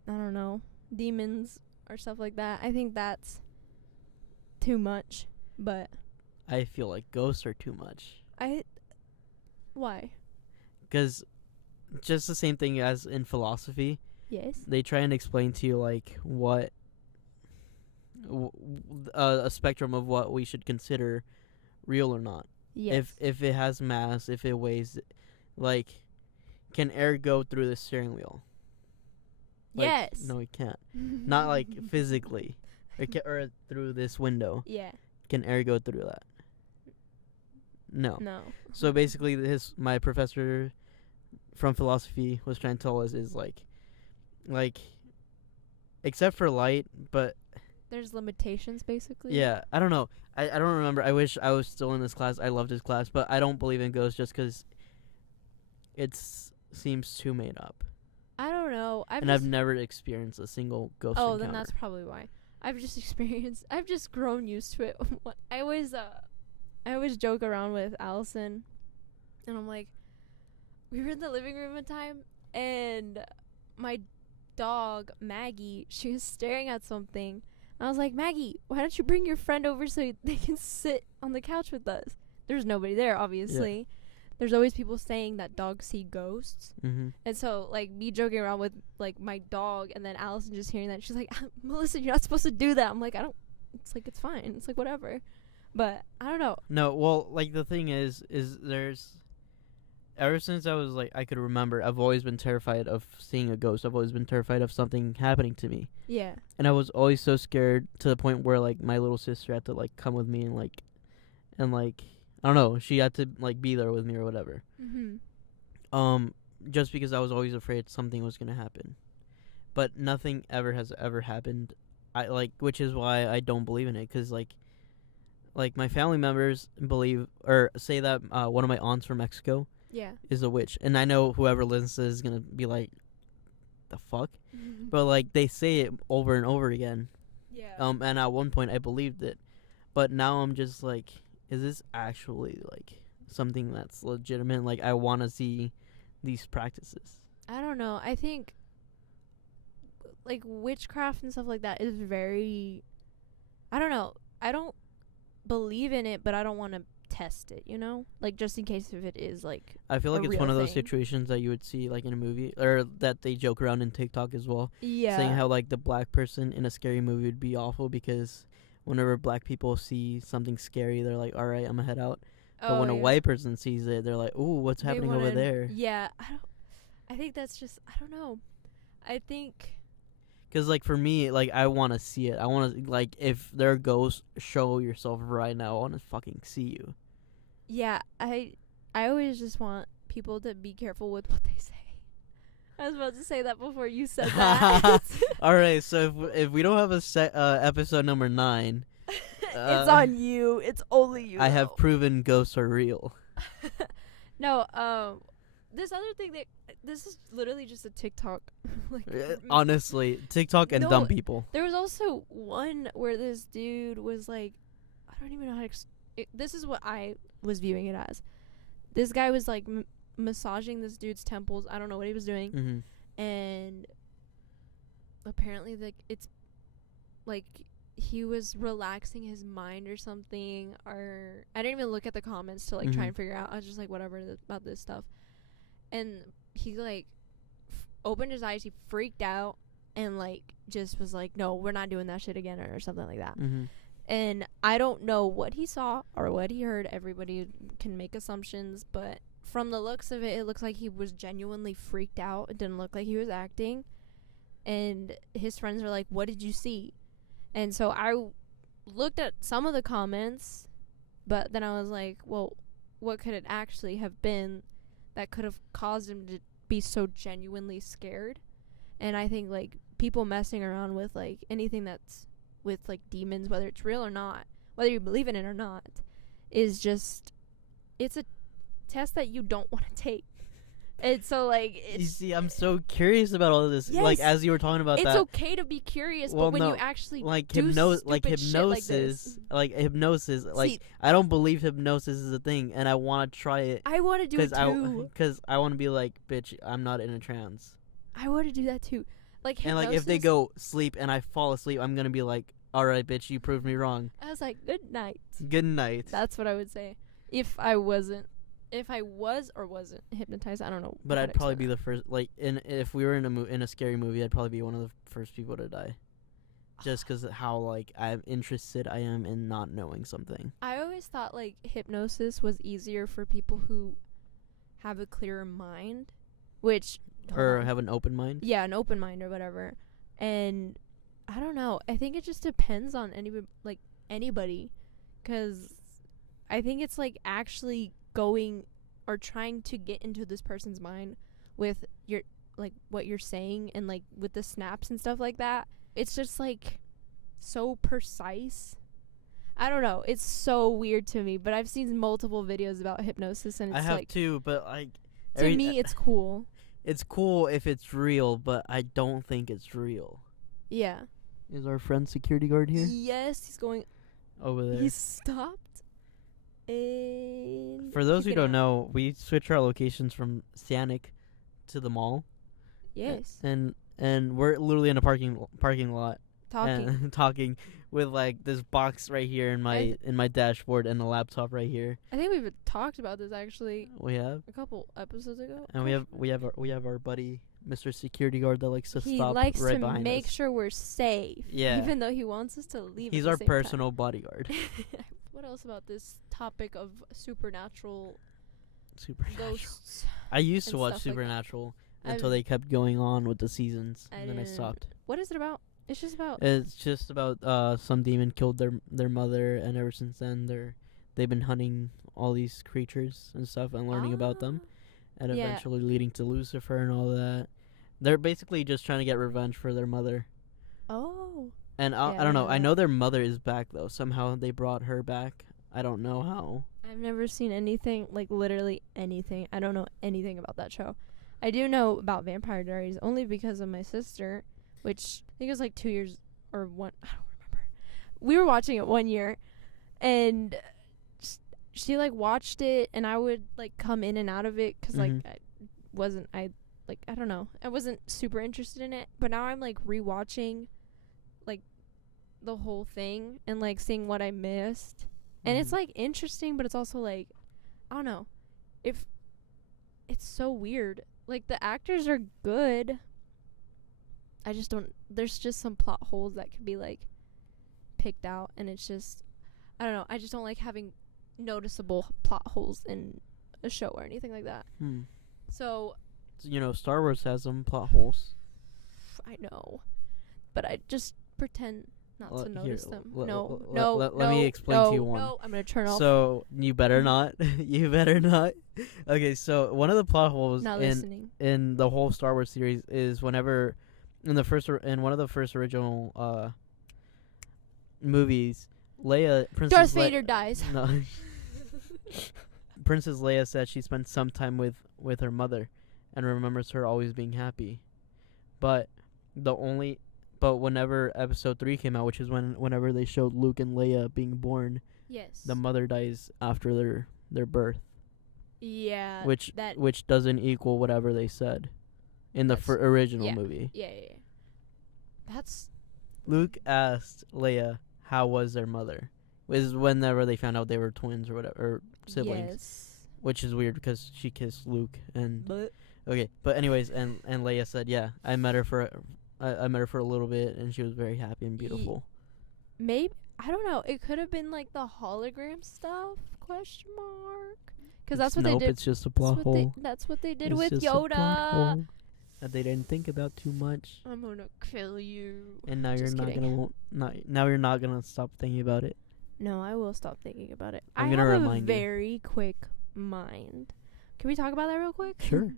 I don't know, demons or stuff like that. I think that's too much, but... I feel like ghosts are too much. Why? Because just the same thing as in philosophy. Yes. They try and explain to you, like, what... a spectrum of what we should consider real or not. Yes. If it has mass, if it weighs, like, can air go through the steering wheel? Like, yes. No, it can't. Not like physically, or through this window. Yeah. Can air go through that? No. So basically, my professor from philosophy was trying to tell us is like, except for light, but. There's limitations, basically. Yeah, I don't know. I don't remember. I wish I was still in this class. I loved this class, but I don't believe in ghosts just because it seems too made up. I don't know. I've never experienced a single ghost encounter. Then that's probably why. I've just grown used to it. I always joke around with Allison, and I'm like, we were in the living room one time, and my dog, Maggie, she was staring at something. I was like, Maggie, why don't you bring your friend over so they can sit on the couch with us? There's nobody there, obviously. Yeah. There's always people saying that dogs see ghosts. Mm-hmm. And so, like, me joking around with, like, my dog, and then Allison just hearing that, she's like, Melissa, you're not supposed to do that. I'm like, it's like, it's fine. It's like, whatever. But, I don't know. No, well, like, the thing is there's... Ever since I was, like, I could remember, I've always been terrified of seeing a ghost. I've always been terrified of something happening to me. Yeah. And I was always so scared to the point where, like, my little sister had to, like, come with me and, like, I don't know, she had to, like, be there with me or whatever. Mm-hmm. Just because I was always afraid something was going to happen. but nothing ever has ever happened. Which is why I don't believe in it, because like my family members believe or say that one of my aunts from Mexico Yeah. is a witch, and I know whoever listens to this is gonna be like, the fuck, but like they say it over and over again. Yeah. And at one point I believed it, but now I'm just like, is this actually like something that's legitimate? Like, I want to see these practices. I don't know. I think like witchcraft and stuff like that is very, I don't know. I don't believe in it, but I don't want to test it, you know? Like, just in case if it is like I feel like a it's real one of those thing. situations that you would see like in a movie, or that they joke around in TikTok as well, Yeah. saying how like the black person in a scary movie would be awful because whenever black people see something scary, they're like, all right, I'm gonna head out. But when a white person sees it, they're like, ooh, what's They happening over wanna- there? Yeah. I think that's just, I don't know. I think Because, like, for me, like, I want to see it. I want to, like, if there are ghosts, show yourself right now. I want to fucking see you. yeah, I always just want people to be careful with what they say. I was about to say that before you said that. All right, so if we don't have a episode number 9, it's on you. It's only you. I have though. proven ghosts are real. No, this other thing that this is literally just a TikTok. like, Honestly, TikTok and No, dumb people. there was also one where this dude was like, I don't even know how to. This is what I was viewing it as. This guy was like massaging this dude's temples. I don't know what he was doing, and apparently, like, it's like he was relaxing his mind or something. Or I didn't even look at the comments to like try and figure out. I was just like, whatever about this stuff. And he like opened his eyes. He freaked out and like just was like, no, we're not doing that shit again, or something like that. And I don't know what he saw or what he heard. Everybody can make assumptions, but from the looks of it, it looks like he was genuinely freaked out. It didn't look like he was acting. And his friends were like, what did you see? And so I looked at some of the comments, but then I was like, well, what could it actually have been that could have caused him to be so genuinely scared? And I think like people messing around with like anything that's with like demons, whether it's real or not, whether you believe in it or not, is just, it's a test that you don't want to take. And so like you see, I'm so curious about all of this. Yes, like, as you were talking about it's that, okay to be curious, well, but when no, you actually like do hypnosis, hypnosis, like I don't believe hypnosis is a thing, and I want to try it. I want to do it too. Because I want to be like, bitch, I'm not in a trance. I want to do that too. Like hypnosis, and like if they go sleep and I fall asleep, I'm gonna be like, all right, bitch, you proved me wrong. I was like, good night. Good night. That's what I would say if I was or wasn't hypnotized. I don't know. But I'd probably be the first. Like, if we were in a scary movie, I'd probably be one of the first people to die. Just because of how like I'm interested I am in not knowing something. I always thought like hypnosis was easier for people who have a clearer mind, which have an open mind. Yeah, an open mind or whatever. And I don't know. I think it just depends on anybody, because I think it's like actually going or trying to get into this person's mind with your like what you're saying, and like with the snaps and stuff like that. It's just like so precise. I don't know. It's so weird to me, but I've seen multiple videos about hypnosis, and it's I have like, too, but like to me it's cool. It's cool if it's real, but I don't think it's real. Yeah. Is our friend security guard here? Yes, he's going over there. He stopped. And for those who don't know, we switch our locations from Sanic to the mall. Yes. And we're literally in a parking lot talking with like this box right here in my dashboard and a laptop right here. I think we've talked about this actually. We have a couple episodes ago. And we have our buddy Mr. Security Guard that likes to stop right behind us. He likes to make sure we're safe. Yeah. Even though he wants us to leave. He's our personal bodyguard. What else about this topic of supernatural ghosts? I used to watch Supernatural until they kept going on with the seasons, and then I stopped. What is it about? It's just about some demon killed their mother, and ever since then they've been hunting all these creatures and stuff and learning about them, and eventually leading to Lucifer and all that. They're basically just trying to get revenge for their mother. Oh. And Yeah, I don't know. I that. know their mother is back though. Somehow they brought her back. I don't know how. I've never seen anything, like literally anything. I don't know anything about that show. I do know about Vampire Diaries only because of my sister, which I think it was like 2 years or one. I don't remember. We were watching it one year, and she like watched it, and I would like come in and out of it because like I don't know. I wasn't super interested in it, but now I'm like rewatching like the whole thing and like seeing what I missed. And it's like interesting, but it's also like I don't know. If it's so weird. Like the actors are good. I just don't there's just some plot holes that could be like picked out, and it's just I don't know. I just don't like having noticeable plot holes in a show or anything like that. So you know, Star Wars has some plot holes. I know, but I just pretend not to notice them. Let me explain to you one. No, I'm gonna turn off. So you better not. You better not. Okay, so one of the plot holes in the whole Star Wars series is whenever in one of the first original movies, Darth Vader dies. No. Princess Leia said she spent some time with her mother and remembers her always being happy. But whenever episode 3 came out, which is whenever they showed Luke and Leia being born, yes, the mother dies after their birth. Yeah, which doesn't equal whatever they said in the original movie. Yeah. That's Luke asked Leia how was their mother. Was whenever they found out they were twins or whatever, or siblings. Yes. Which is weird because she kissed Luke and okay, but anyways, and Leia said, "Yeah, I met her for a little bit, and she was very happy and beautiful." Maybe I don't know. It could have been like the hologram stuff? Question mark. Because that's what they did. It's just a plot hole. That's what they did with Yoda. That they didn't think about too much. I'm gonna kill you. And now you're not gonna stop thinking about it. No, I will stop thinking about it. I'm gonna remind you. I have a very quick mind. Can we talk about that real quick? Sure.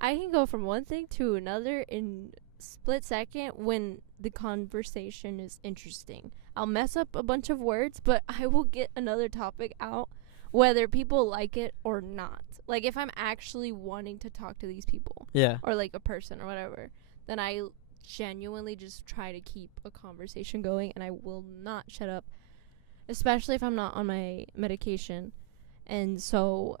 I can go from one thing to another in split second when the conversation is interesting. I'll mess up a bunch of words, but I will get another topic out whether people like it or not. Like if I'm actually wanting to talk to these people. Yeah. Or like a person or whatever, then I genuinely just try to keep a conversation going, and I will not shut up, especially if I'm not on my medication. And so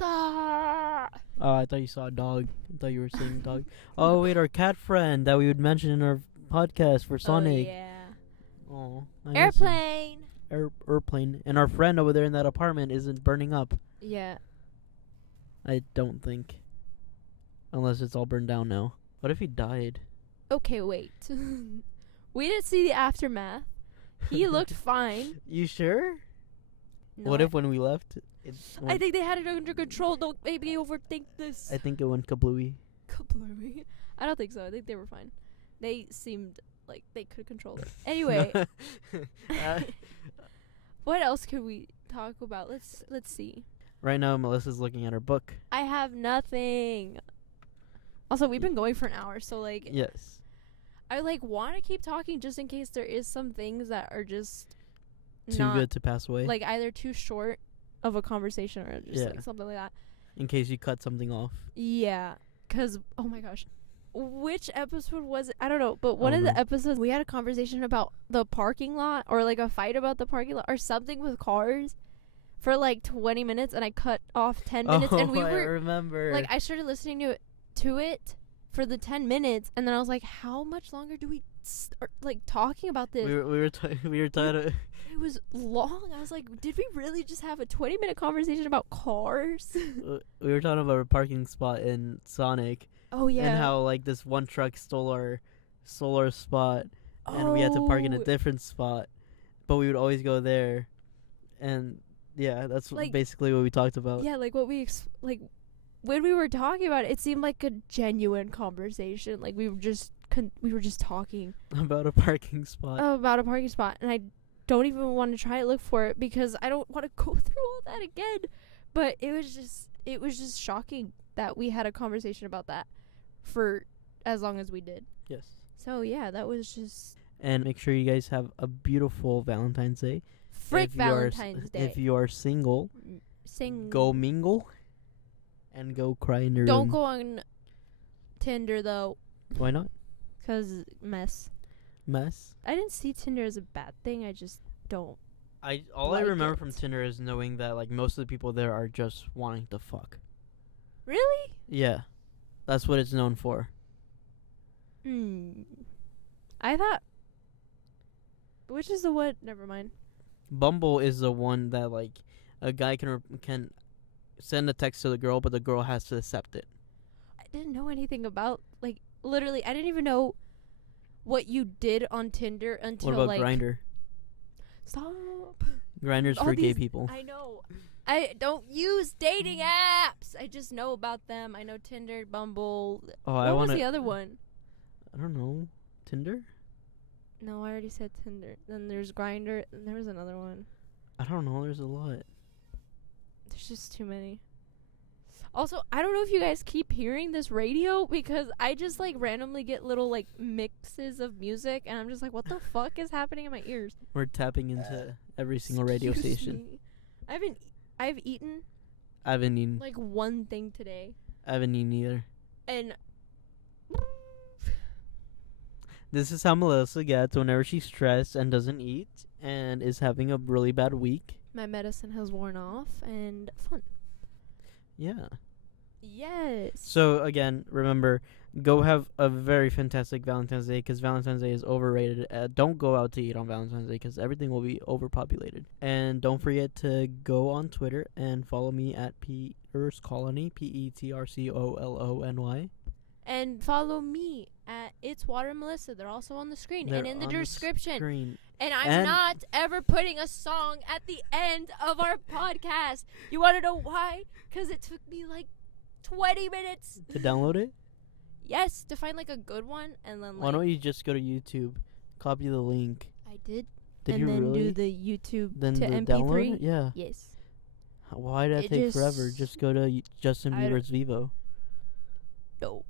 oh, I thought you saw a dog. I thought you were saying dog. Oh wait, our cat friend that we would mention in our podcast for Sonic. Oh yeah. Oh. Airplane. Airplane. And our friend over there in that apartment isn't burning up. Yeah. I don't think. Unless it's all burned down now. What if he died? Okay, wait. We didn't see the aftermath. He looked fine. You sure? No, what if when we left? I think they had it under control. Don't maybe overthink this. I think it went kablooey. Kablooey? I don't think so. I think they were fine. They seemed like they could control it. Anyway. What else could we talk about? Let's see. Right now, Melissa's looking at her book. I have nothing. Also, we've been going for an hour, so like. Yes. I like want to keep talking just in case there is some things that are just too good to pass away. Like either too short of a conversation or just like something like that. In case you cut something off. Yeah, because oh my gosh, which episode was it? I don't know, but one of the episodes we had a conversation about the parking lot, or like a fight about the parking lot or something with cars for like 20 minutes, and I cut off 10 minutes, and we were I remember. Like I started listening to it for the 10 minutes, and then I was like, how much longer do we start like talking about this? We were tired. It was long. I was like, did we really just have a 20-minute conversation about cars? We were talking about a parking spot in Sonic. Oh yeah. And how like this one truck stole our spot, and we had to park in a different spot, but we would always go there, and yeah, that's like, basically what we talked about. Yeah, like what we when we were talking about it, it seemed like a genuine conversation. Like we were just talking about a parking spot. And I don't even want to try to look for it because I don't want to go through all that again. But it was just shocking that we had a conversation about that for as long as we did. Yes. So yeah, that was just And make sure you guys have a beautiful Valentine's Day. frick Valentine's Day. If you are single, go mingle and go cry in your Don't room. go on Tinder though, Why not? 'cause mess. Mess. I didn't see Tinder as a bad thing. I just don't. All I Like remember it. from Tinder is knowing that like most of the people there are just wanting to fuck. Really? Yeah. That's what it's known for. I thought. Which is the what? Never mind. Bumble is the one that like a guy can send a text to the girl, but the girl has to accept it. I didn't know anything about like literally. I didn't even know what you did on Tinder until What about like Grindr? Stop. Grindr's All for gay these- people. I know. I don't use dating apps. I just know about them. I know Tinder, Bumble. Oh, What I was want the other one? I don't know. Tinder? No, I already said Tinder. Then there's Grindr. And there was another one. I don't know. There's a lot. There's just too many. Also, I don't know if you guys keep hearing this radio because I just like randomly get little like mixes of music and I'm just like, what the fuck is happening in my ears? We're tapping into every single radio Excuse station. me. I've eaten I haven't eaten. like one thing today I haven't eaten either. and This is how Melissa gets whenever she's stressed and doesn't eat and is having a really bad week. my medicine has worn off and fun. Yeah. Yes. So again, remember, go have a very fantastic Valentine's Day because Valentine's Day is overrated. Don't go out to eat on Valentine's Day because everything will be overpopulated. And don't forget to go on Twitter and follow me at Peter's Colony, PETRCOLONY. And follow me at It's Water Melissa. They're also on the screen and in the description. Screen. And I'm And- not ever putting a song at the end of our podcast. You want to know why? Because it took me like 20 minutes. To download it? Yes, to find like a good one. And then like. Why don't you just go to YouTube, copy the link? I did. Did and you then really? do the YouTube Then to the MP3. download it? Yeah. Yes. Why did that It take forever? just- Just go to Justin I don't- Bieber's Vivo. No.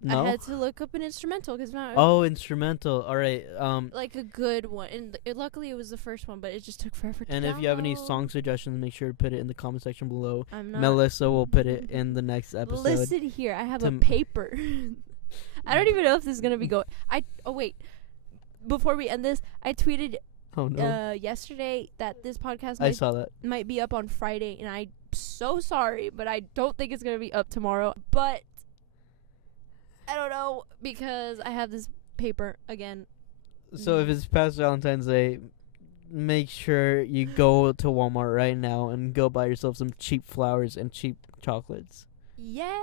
No? I had to look up an instrumental because not Oh, instrumental. All right. like a good one. And luckily it was the first one, but it just took forever to And if you have any download. song suggestions, make sure to put it in the comment section below. I'm not. Melissa will put it in the next episode. Listen here, I have a to- paper. I don't even know if this is gonna be going. Oh wait, before we end this, I tweeted Oh no. yesterday that this podcast I saw that. might be up on Friday, and I'm so sorry, but I don't think it's gonna be up tomorrow. But I don't know because I have this paper again. So if it's past Valentine's Day, make sure you go to Walmart right now and go buy yourself some cheap flowers and cheap chocolates. Yeah,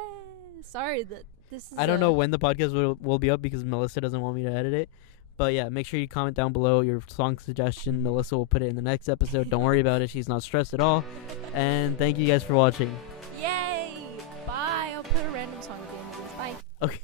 sorry that this is. I don't know when the podcast will be up because Melissa doesn't want me to edit it. But yeah, make sure you comment down below your song suggestion. Melissa will put it in the next episode. Don't worry about it. She's not stressed at all. And thank you guys for watching. Yay! Bye. I'll put a random song at the end of this. Bye. Okay.